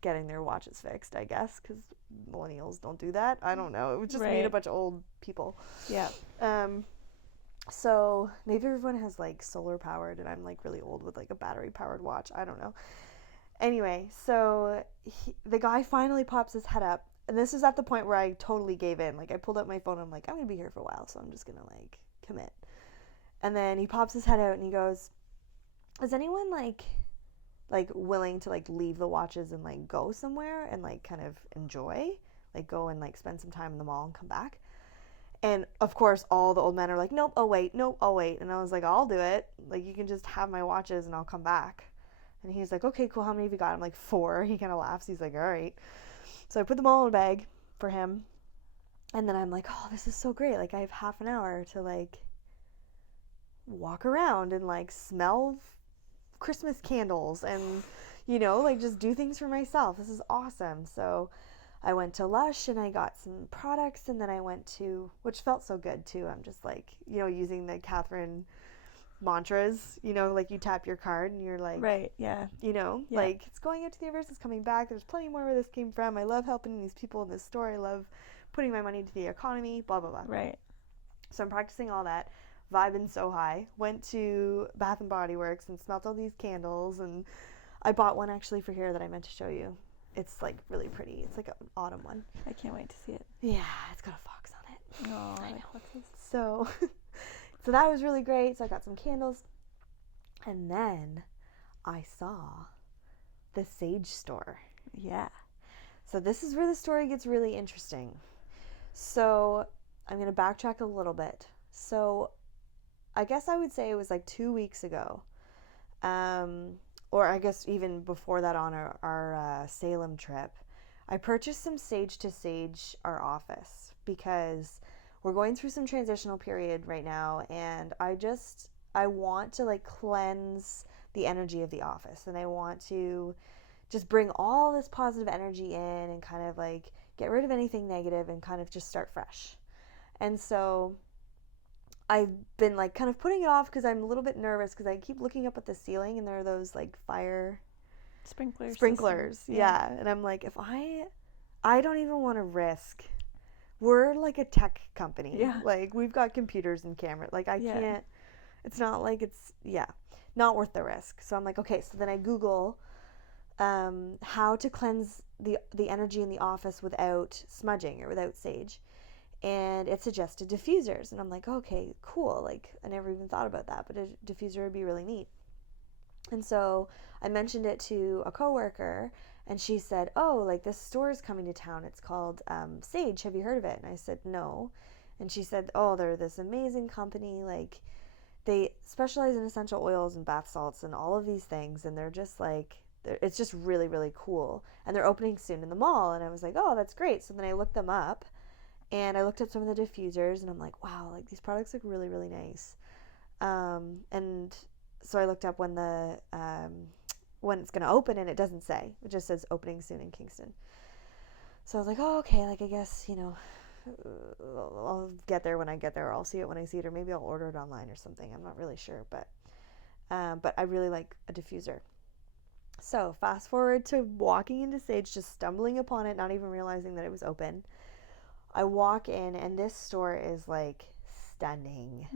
getting their watches fixed, I guess, because millennials don't do that. I don't know. It was just me and a bunch of old people. Yeah. So maybe everyone has like solar powered and I'm like really old with like a battery powered watch. I don't know. Anyway, so the guy finally pops his head up, and this is at the point where I totally gave in. Like, I pulled up my phone and I'm like, I'm going to be here for a while, so I'm just going to like commit. And then he pops his head out and he goes, is anyone like willing to like leave the watches and like go somewhere and like kind of enjoy, like go and like spend some time in the mall and come back? And of course, all the old men are like, nope, I'll wait. And I was like, I'll do it. Like, you can just have my watches and I'll come back. And he's like, okay, cool. How many have you got? I'm like, 4. He kind of laughs. He's like, all right. So I put them all in a bag for him. And then I'm like, oh, this is so great. Like, I have half an hour to like walk around and like smell Christmas candles and, like just do things for myself. This is awesome. So I went to Lush and I got some products, and then I went to, which felt so good too. I'm just like, using the Catherine mantras, like you tap your card and you're like, right, yeah, like it's going out to the universe, it's coming back. There's plenty more where this came from. I love helping these people in this store. I love putting my money into the economy, blah, blah, blah. Right. So I'm practicing all that, vibing so high. Went to Bath and Body Works and smelt all these candles, and I bought one actually for here that I meant to show you. It's like really pretty. It's like an autumn one. I can't wait to see it. Yeah, it's got a fox on it. Oh, I know. So, so that was really great. So I got some candles, and then I saw the Sage store. Yeah. So this is where the story gets really interesting. So I'm going to backtrack a little bit. So I guess I would say it was like 2 weeks ago. Or I guess even before that on our Salem trip, I purchased some sage to sage our office because we're going through some transitional period right now, and I want to like cleanse the energy of the office, and I want to just bring all this positive energy in and kind of like get rid of anything negative and kind of just start fresh. And so I've been like kind of putting it off because I'm a little bit nervous because I keep looking up at the ceiling and there are those like fire sprinklers. Yeah. And I'm like, if I don't even want to risk. We're like a tech company. Yeah. Like we've got computers and cameras. Like I can't. It's not like it's not worth the risk. So I'm like, okay. So then I Google how to cleanse the energy in the office without smudging or without sage, and it suggested diffusers, and I'm like, okay, cool. Like I never even thought about that, but a diffuser would be really neat. And so I mentioned it to a coworker, and she said, oh, like this store is coming to town. It's called Sage. Have you heard of it? And I said, no. And she said, oh, they're this amazing company. Like they specialize in essential oils and bath salts and all of these things. And they're just like, it's just really, really cool. And they're opening soon in the mall. And I was like, oh, that's great. So then I looked them up, and I looked at some of the diffusers, and I'm like, wow, like these products look really, really nice. And so I looked up when it's going to open, and it doesn't say. It just says opening soon in Kingston. So I was like, oh, okay, like I guess, I'll get there when I get there, or I'll see it when I see it, or maybe I'll order it online or something. I'm not really sure, but I really like a diffuser. So fast forward to walking into Sage, just stumbling upon it, not even realizing that it was open. I walk in, and this store is like stunning.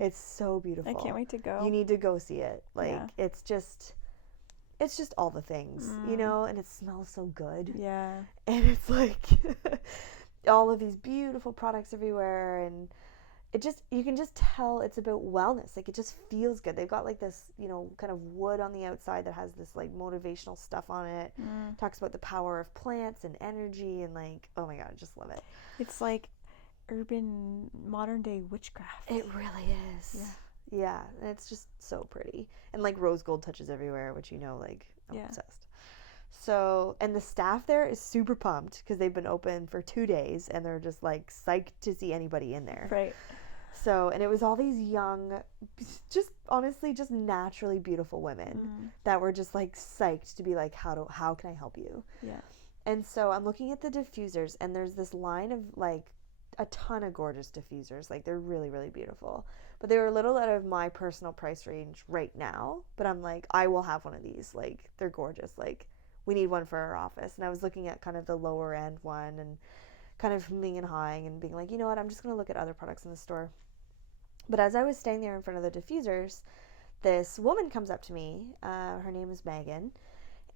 It's so beautiful. I can't wait to go. You need to go see it. Like it's just all the things, and it smells so good. Yeah. And it's like all of these beautiful products everywhere, and you can just tell it's about wellness. Like it just feels good. They've got like this, kind of wood on the outside that has this like motivational stuff on it. Talks about the power of plants and energy, and like, oh my God, I just love it. It's like urban modern day witchcraft. It really is. Yeah, and it's just so pretty. And like rose gold touches everywhere, which like I'm obsessed. So, and the staff there is super pumped because they've been open for 2 days, and they're just like psyched to see anybody in there. Right. So, and it was all these young, just honestly, just naturally beautiful women that were just like psyched to be like, how can I help you? Yeah. And so I'm looking at the diffusers, and there's this line of like a ton of gorgeous diffusers. Like they're really, really beautiful. But they were a little out of my personal price range right now. But I'm like, I will have one of these. Like they're gorgeous. Like we need one for our office. And I was looking at kind of the lower end one and kind of humming and hawing and being like, you know what, I'm just going to look at other products in the store. But as I was standing there in front of the diffusers, this woman comes up to me. Her name is Megan.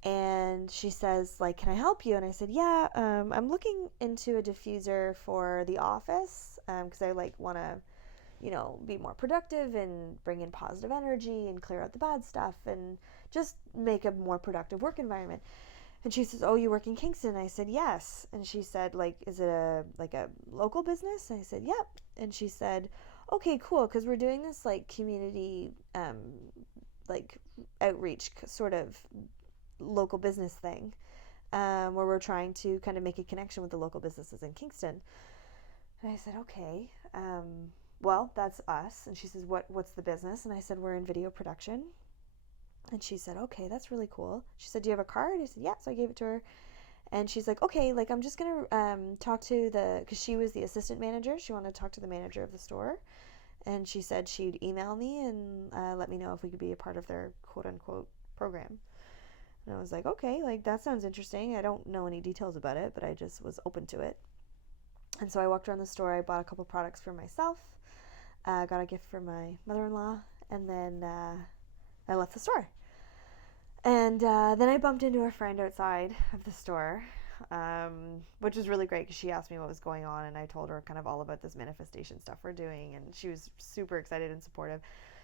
And she says, like, can I help you? And I said, yeah, I'm looking into a diffuser for the office because I, like, want to, be more productive and bring in positive energy and clear out the bad stuff and just make a more productive work environment. And she says, oh, you work in Kingston? I said, yes. And she said, like, is it a local business? And I said, yep. And she said, okay, cool, because we're doing this, like, community, like, outreach sort of local business thing where we're trying to kind of make a connection with the local businesses in Kingston. And I said, okay, well, that's us. And she says, what's the business? And I said, we're in video production. And she said, okay, that's really cool. She said, do you have a card? I said, yeah. So I gave it to her. And she's like, okay, like I'm just going to talk to because she was the assistant manager. She wanted to talk to the manager of the store. And she said she'd email me and let me know if we could be a part of their quote unquote program. And I was like, okay, like that sounds interesting. I don't know any details about it, but I just was open to it. And so I walked around the store. I bought a couple products for myself, got a gift for my mother-in-law, and then I left the store. And then I bumped into a friend outside of the store, which was really great because she asked me what was going on, and I told her kind of all about this manifestation stuff we're doing, and she was super excited and supportive.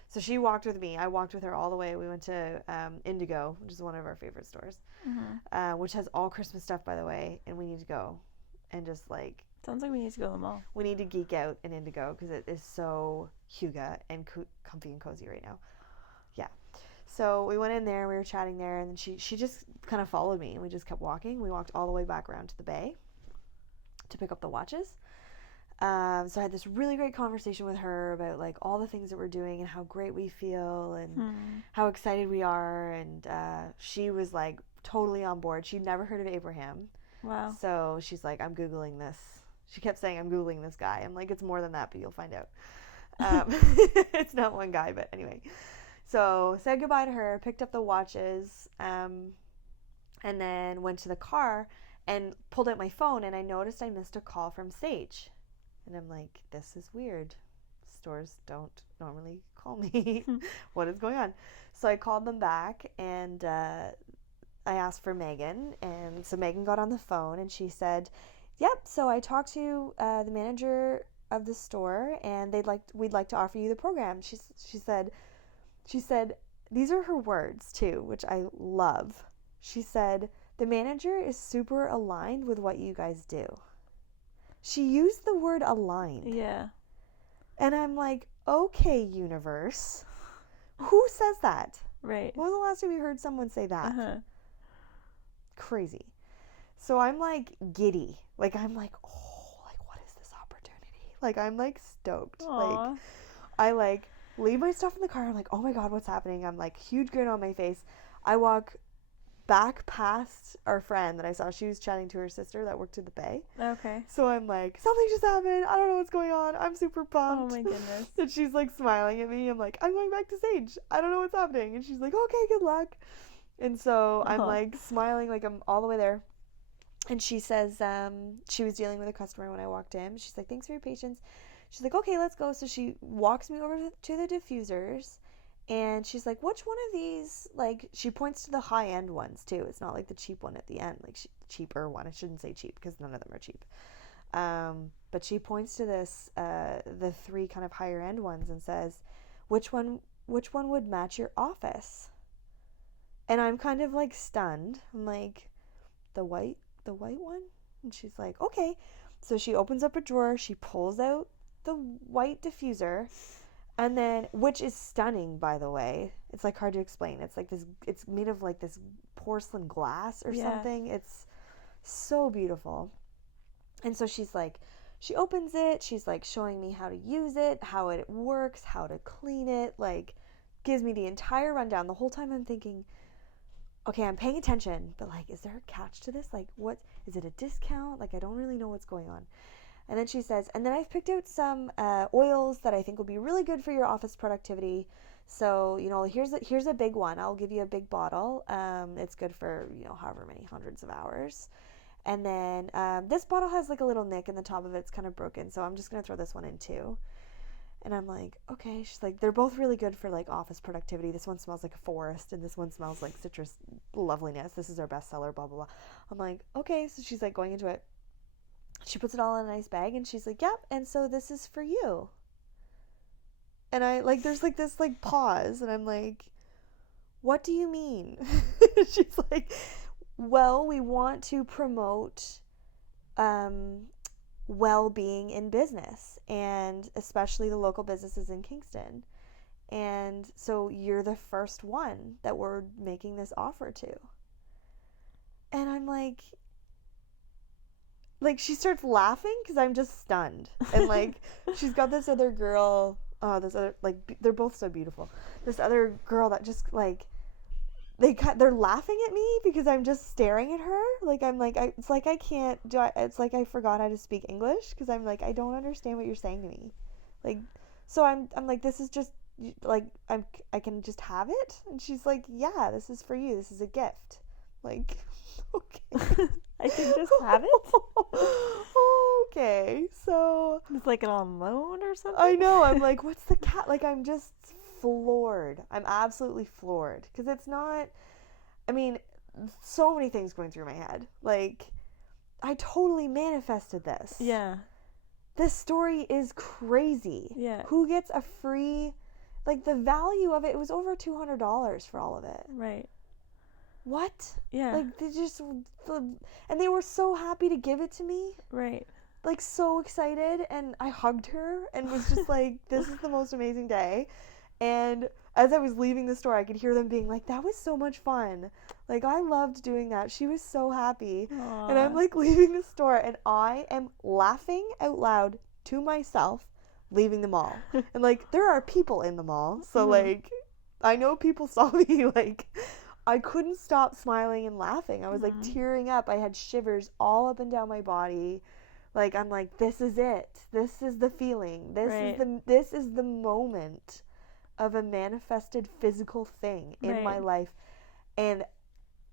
So she walked with me. I walked with her all the way. We went to Indigo, which is one of our favorite stores, which has all Christmas stuff, by the way, and we need to go and just like... Sounds like we need to go to the mall. We need to geek out in Indigo because it is so Huga and comfy and cozy right now. Yeah. So we went in there, we were chatting there, and then she just kind of followed me, and we just kept walking. We walked all the way back around to the bay to pick up the watches. So I had this really great conversation with her about like all the things that we're doing and how great we feel and how excited we are. And she was like totally on board. She'd never heard of Abraham. Wow. So she's like, I'm Googling this. She kept saying, I'm Googling this guy. I'm like, it's more than that, but you'll find out. It's not one guy, but anyway. So said goodbye to her, picked up the watches, and then went to the car and pulled out my phone, and I noticed I missed a call from Sage. And I'm like, this is weird. Stores don't normally call me. What is going on? So I called them back, and I asked for Megan. And so Megan got on the phone, and she said, yep, so I talked to the manager of the store, and we'd like to offer you the program. She said, these are her words too, which I love. She said, the manager is super aligned with what you guys do. She used the word aligned. Yeah. And I'm like, okay, universe. Who says that? Right. When was the last time you heard someone say that? Uh-huh. Crazy. So I'm like giddy. Like, I'm like, oh, like, what is this opportunity? Like, I'm like stoked. Aww. Like, I like leave my stuff in the car. I'm like, oh my God, what's happening? I'm like, huge grin on my face. I walk back past our friend that I saw. She was chatting to her sister that worked at the Bay. Okay. So I'm like, something just happened. I don't know what's going on. I'm super pumped. Oh my goodness. And she's like smiling at me. I'm like, I'm going back to Sage. I don't know what's happening. And she's like, okay, good luck. And so I'm like smiling like I'm all the way there. And she says she was dealing with a customer when I walked in. She's like, thanks for your patience. She's like, okay, let's go. So she walks me over to the diffusers. And she's like, which one of these, like, she points to the high-end ones, too. It's not like the cheap one at the end, like, cheaper one. I shouldn't say cheap, because none of them are cheap. But she points to this, the three kind of higher-end ones and says, which one would match your office? And I'm kind of, like, stunned. I'm like, the white one? And she's like, okay. So she opens up a drawer. She pulls out the white diffuser. And then, which is stunning, by the way. It's like hard to explain. It's like this, it's made of like this porcelain glass or something. It's so beautiful. And so she's like, she opens it. She's like showing me how to use it, how it works, how to clean it. Like, gives me the entire rundown. The whole time I'm thinking, okay, I'm paying attention, but like, is there a catch to this? Like, what, is it a discount? Like, I don't really know what's going on. And then she says, and then I've picked out some oils that I think will be really good for your office productivity. So, you know, here's a big one. I'll give you a big bottle. It's good for, you know, however many hundreds of hours. And then this bottle has like a little nick in the top of it. It's kind of broken. So I'm just going to throw this one in too. And I'm like, okay. She's like, they're both really good for like office productivity. This one smells like a forest and this one smells like citrus loveliness. This is our bestseller, blah, blah, blah. I'm like, okay. So she's like going into it. She puts it all in a nice bag and she's like, yep, and so this is for you. And I like, there's like this like pause and I'm like, what do you mean? She's like, well, we want to promote well-being in business and especially the local businesses in Kingston. And so you're the first one that we're making this offer to. And I'm like she starts laughing because I'm just stunned. And like she's got this other girl, this other, like they're both so beautiful. This other girl that just like they're laughing at me because I'm just staring at her. Like I'm like it's like I can't do. It's like I forgot how to speak English because I'm like I don't understand what you're saying to me. Like so I'm like this is just like I can just have it. And she's like, yeah, this is for you. This is a gift. Like okay. I can just have it? Okay, so it's like an on loan or something? I know, I'm like, what's the cat? Like, I'm just floored. I'm absolutely floored. Because it's not, I mean, so many things going through my head. Like, I totally manifested this. Yeah. This story is crazy. Yeah. Who gets a free, like, the value of it was over $200 for all of it. Right. What? Yeah. Like, they just, and they were so happy to give it to me. Right. Like, so excited, and I hugged her and was just like, this is the most amazing day. And as I was leaving the store, I could hear them being like, that was so much fun. Like, I loved doing that. She was so happy. Aww. And I'm like leaving the store, and I am laughing out loud to myself leaving the mall. And like, there are people in the mall, so like, I know people saw me. Like, I couldn't stop smiling and laughing. I was like tearing up. I had shivers all up and down my body. Like, I'm like, this is it. This is the feeling. Right. This is the moment of a manifested physical thing in Right. my life. And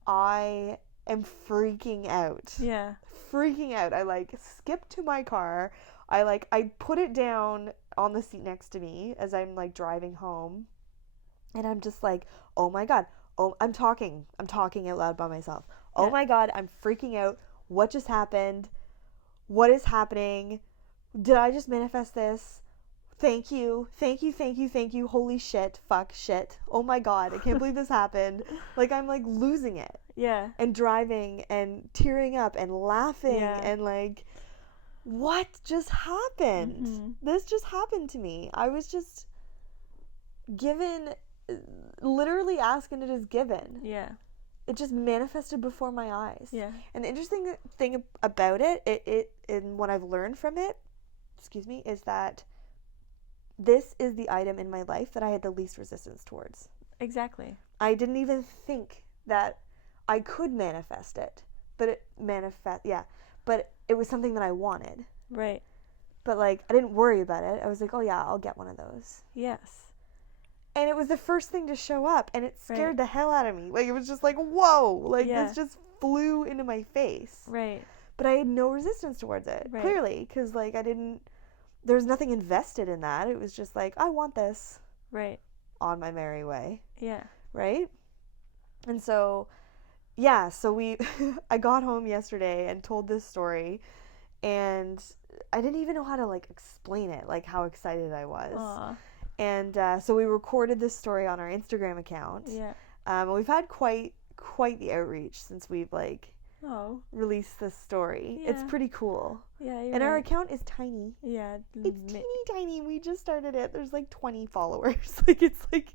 I am freaking out. Yeah. Freaking out. I like skip to my car. I put it down on the seat next to me as I'm like driving home. And I'm just like, oh my God. Oh, I'm talking out loud by myself. Oh my God, I'm freaking out. What just happened? What is happening? Did I just manifest this? Thank you. Holy shit. Fuck shit. Oh my God, I can't believe this happened. Like, I'm like losing it. Yeah. And driving and tearing up and laughing and like, what just happened? Mm-hmm. This just happened to me. I was just given, literally asking it as given. Yeah. It just manifested before my eyes. Yeah. And the interesting thing about it and what I've learned from it, is that this is the item in my life that I had the least resistance towards. Exactly. I didn't even think that I could manifest it, but it was something that I wanted. Right. But like, I didn't worry about it. I was like, oh yeah, I'll get one of those. Yes. And it was the first thing to show up, and it scared the hell out of me. Like, it was just like, whoa, like this just flew into my face. Right. But I had no resistance towards it, clearly, because like there was nothing invested in that. It was just like, I want this. Right. On my merry way. Yeah. Right? And so, yeah, I got home yesterday and told this story, and I didn't even know how to like explain it, like how excited I was. Aww. And so we recorded this story on our Instagram account. Yeah. And we've had quite the outreach since we've like released this story. Yeah. It's pretty cool. Yeah. And our account is tiny. Yeah. It's teeny tiny. We just started it. There's like 20 followers. Like, it's like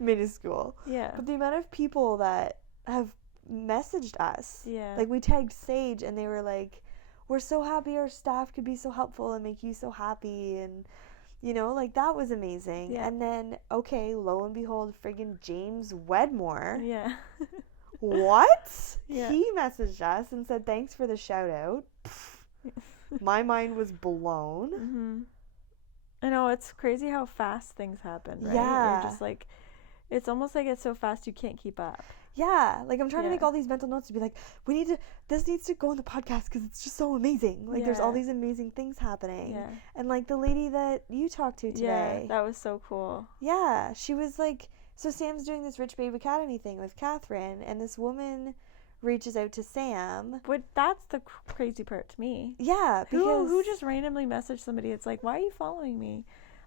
minuscule. Yeah. But the amount of people that have messaged us. Yeah. Like, we tagged Sage and they were like, we're so happy our staff could be so helpful and make you so happy, and you know, like, that was amazing. Yeah. And then, okay, lo and behold, friggin' James Wedmore. Yeah. What? Yeah. He messaged us and said, thanks for the shout out. My mind was blown. Mm-hmm. I know, it's crazy how fast things happen, right? Yeah. You're just like, it's almost like it's so fast you can't keep up. Yeah, like, I'm trying to make all these mental notes to be like, this needs to go on the podcast because it's just so amazing. Like, there's all these amazing things happening. Yeah. And, like, the lady that you talked to today. Yeah, that was so cool. Yeah, she was like, so Sam's doing this Rich Babe Academy thing with Catherine, and this woman reaches out to Sam. But that's the crazy part to me. Yeah, because... Who just randomly messaged somebody? It's like, why are you following me?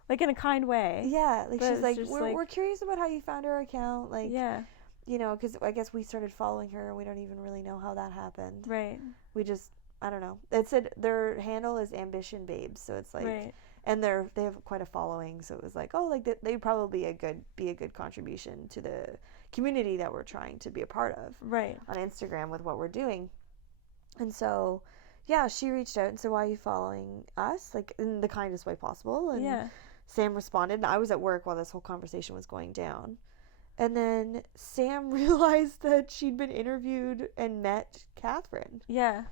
Like, in a kind way. Yeah, like, she's like, we're curious about how you found our account. Like, yeah. You know, because I guess we started following her and we don't even really know how that happened. Right. We just, I don't know. It said their handle is Ambition Babes, so it's like, right. And they have quite a following, so it was like, oh, like they'd probably be a good contribution to the community that we're trying to be a part of. Right. On Instagram with what we're doing. And so, yeah, she reached out and said, why are you following us? Like, in the kindest way possible. And yeah. Sam responded, and I was at work while this whole conversation was going down. And then Sam realized that she'd been interviewed and met Catherine. Yeah.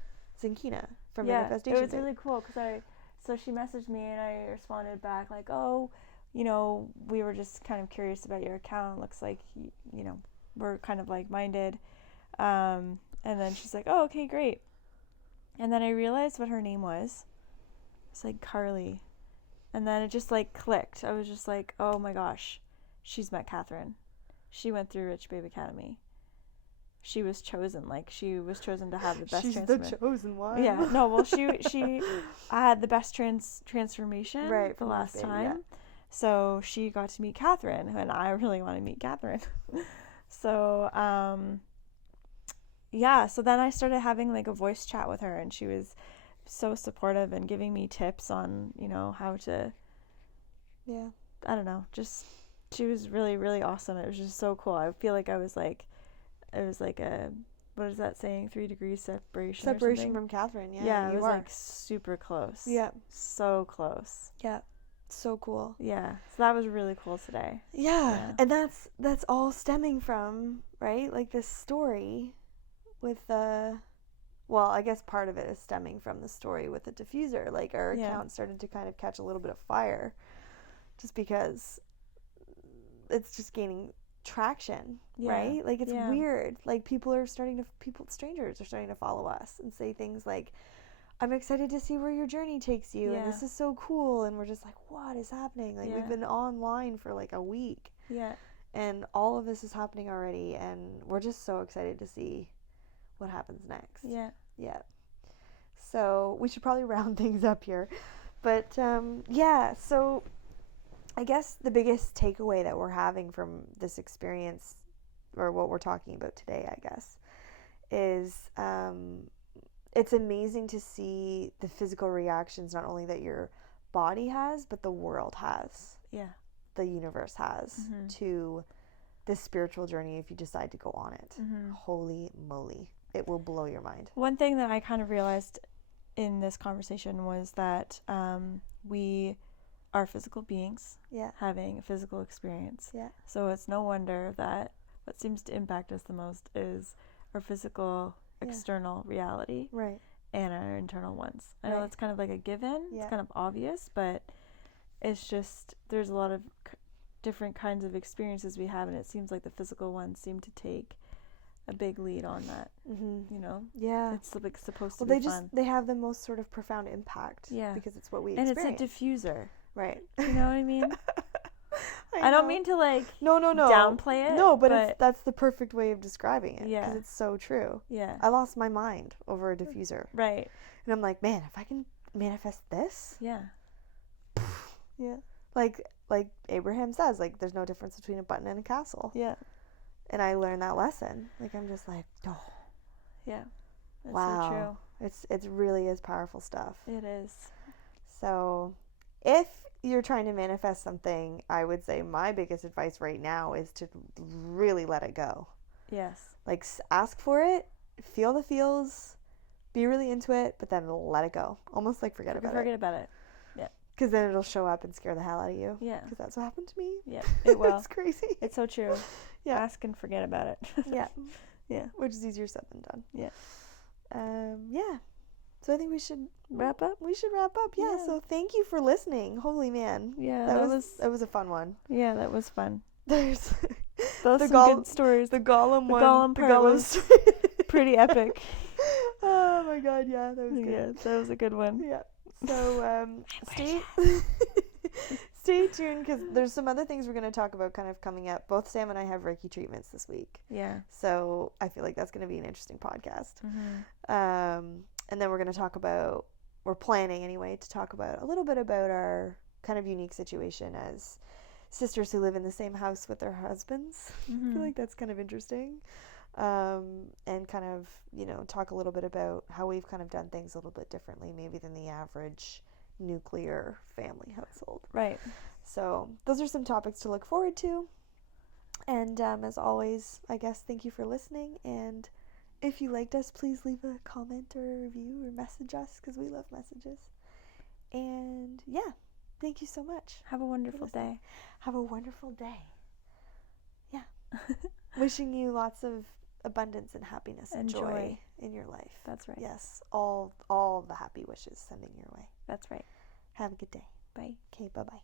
Zinkina from Manifestation. It was really cool because so she messaged me and I responded back like, oh, you know, we were just kind of curious about your account. Looks like, you know, we're kind of like-minded. And then she's like, oh, okay, great. And then I realized what her name was. It's like Carly. And then it just like clicked. I was just like, oh my gosh, she's met Catherine. She went through Rich Babe Academy. She was chosen. Like, she was chosen to have the best transformation. She's the chosen one. Yeah. No, well, she had the best transformation the last time. Yeah. So she got to meet Catherine, and I really want to meet Catherine. So, yeah. So then I started having, like, a voice chat with her, and she was so supportive and giving me tips on, you know, how to... Yeah. I don't know, just... She was really, really awesome. It was just so cool. I feel like it was like a, what is that saying? 3 degrees separation. Separation from Catherine, yeah. Yeah, it was like super close. Yeah. So close. Yeah. So cool. Yeah. So that was really cool today. Yeah. And that's all stemming from, right? Like, this story with well, I guess part of it is stemming from the story with the diffuser. Like, our account started to kind of catch a little bit of fire just because it's just gaining traction, right? Like, it's weird. Like, strangers are starting to follow us and say things like, I'm excited to see where your journey takes you, and this is so cool. And we're just like, what is happening? Like, we've been online for like a week. Yeah. And all of this is happening already, and we're just so excited to see what happens next. Yeah. Yeah. So we should probably round things up here. But, so I guess the biggest takeaway that we're having from this experience, or what we're talking about today, I guess, is it's amazing to see the physical reactions not only that your body has, but the world has. Yeah. The universe has to this spiritual journey if you decide to go on it. Holy moly. It will blow your mind. One thing that I kind of realized in this conversation was that we are physical beings having a physical experience. Yeah. So it's no wonder that what seems to impact us the most is our physical external reality, right, and our internal ones. I know it's kind of like a given. It's kind of obvious, but it's just there's a lot of different kinds of experiences we have, and it seems like the physical ones seem to take a big lead on that. You know, it's like supposed to be fun. They have the most sort of profound impact. Yeah, because it's what we experience. And it's a diffuser, right? You know what I mean? I don't mean to no downplay it. No, but that's the perfect way of describing it. Yeah, because it's so true. Yeah, I lost my mind over a diffuser. Right, and I'm like, man, if I can manifest this, yeah, like Abraham says, like, there's no difference between a button and a castle. Yeah, and I learned that lesson. Like, I'm just like, oh, yeah, that's wow, so true. It's really is powerful stuff. It is. So, if you're trying to manifest something, I would say my biggest advice right now is to really let it go. Yes. Like, ask for it, feel the feels, be really into it, but then let it go. Almost like forget about it. Yeah. Because then it'll show up and scare the hell out of you. Yeah. Because that's what happened to me. Yeah, it will. It's crazy. It's so true. Yeah. Ask and forget about it. Yeah. Yeah. Which is easier said than done. Yeah. Yeah. So I think we should wrap up. Yeah. So thank you for listening. Holy man. Yeah. That was a fun one. Yeah, that was fun. There's those some good stories. The Gollum one. The Gollum part was pretty epic. Oh my god, yeah, that was good. Yeah, that was a good one. Yeah. So stay tuned, because there's some other things we're going to talk about kind of coming up. Both Sam and I have Reiki treatments this week. Yeah. So I feel like that's going to be an interesting podcast. And then we're going to talk about, we're planning anyway, to talk about a little bit about our kind of unique situation as sisters who live in the same house with their husbands. I feel like that's kind of interesting. And kind of, talk a little bit about how we've kind of done things a little bit differently maybe than the average nuclear family household. Right. So those are some topics to look forward to. And as always, I guess, thank you for listening. And if you liked us, please leave a comment or a review or message us, because we love messages. And yeah, thank you so much. Have a wonderful day. Have a wonderful day. Yeah. Wishing you lots of abundance and happiness and joy in your life. That's right. Yes, all the happy wishes sending your way. That's right. Have a good day. Bye. Okay, bye-bye.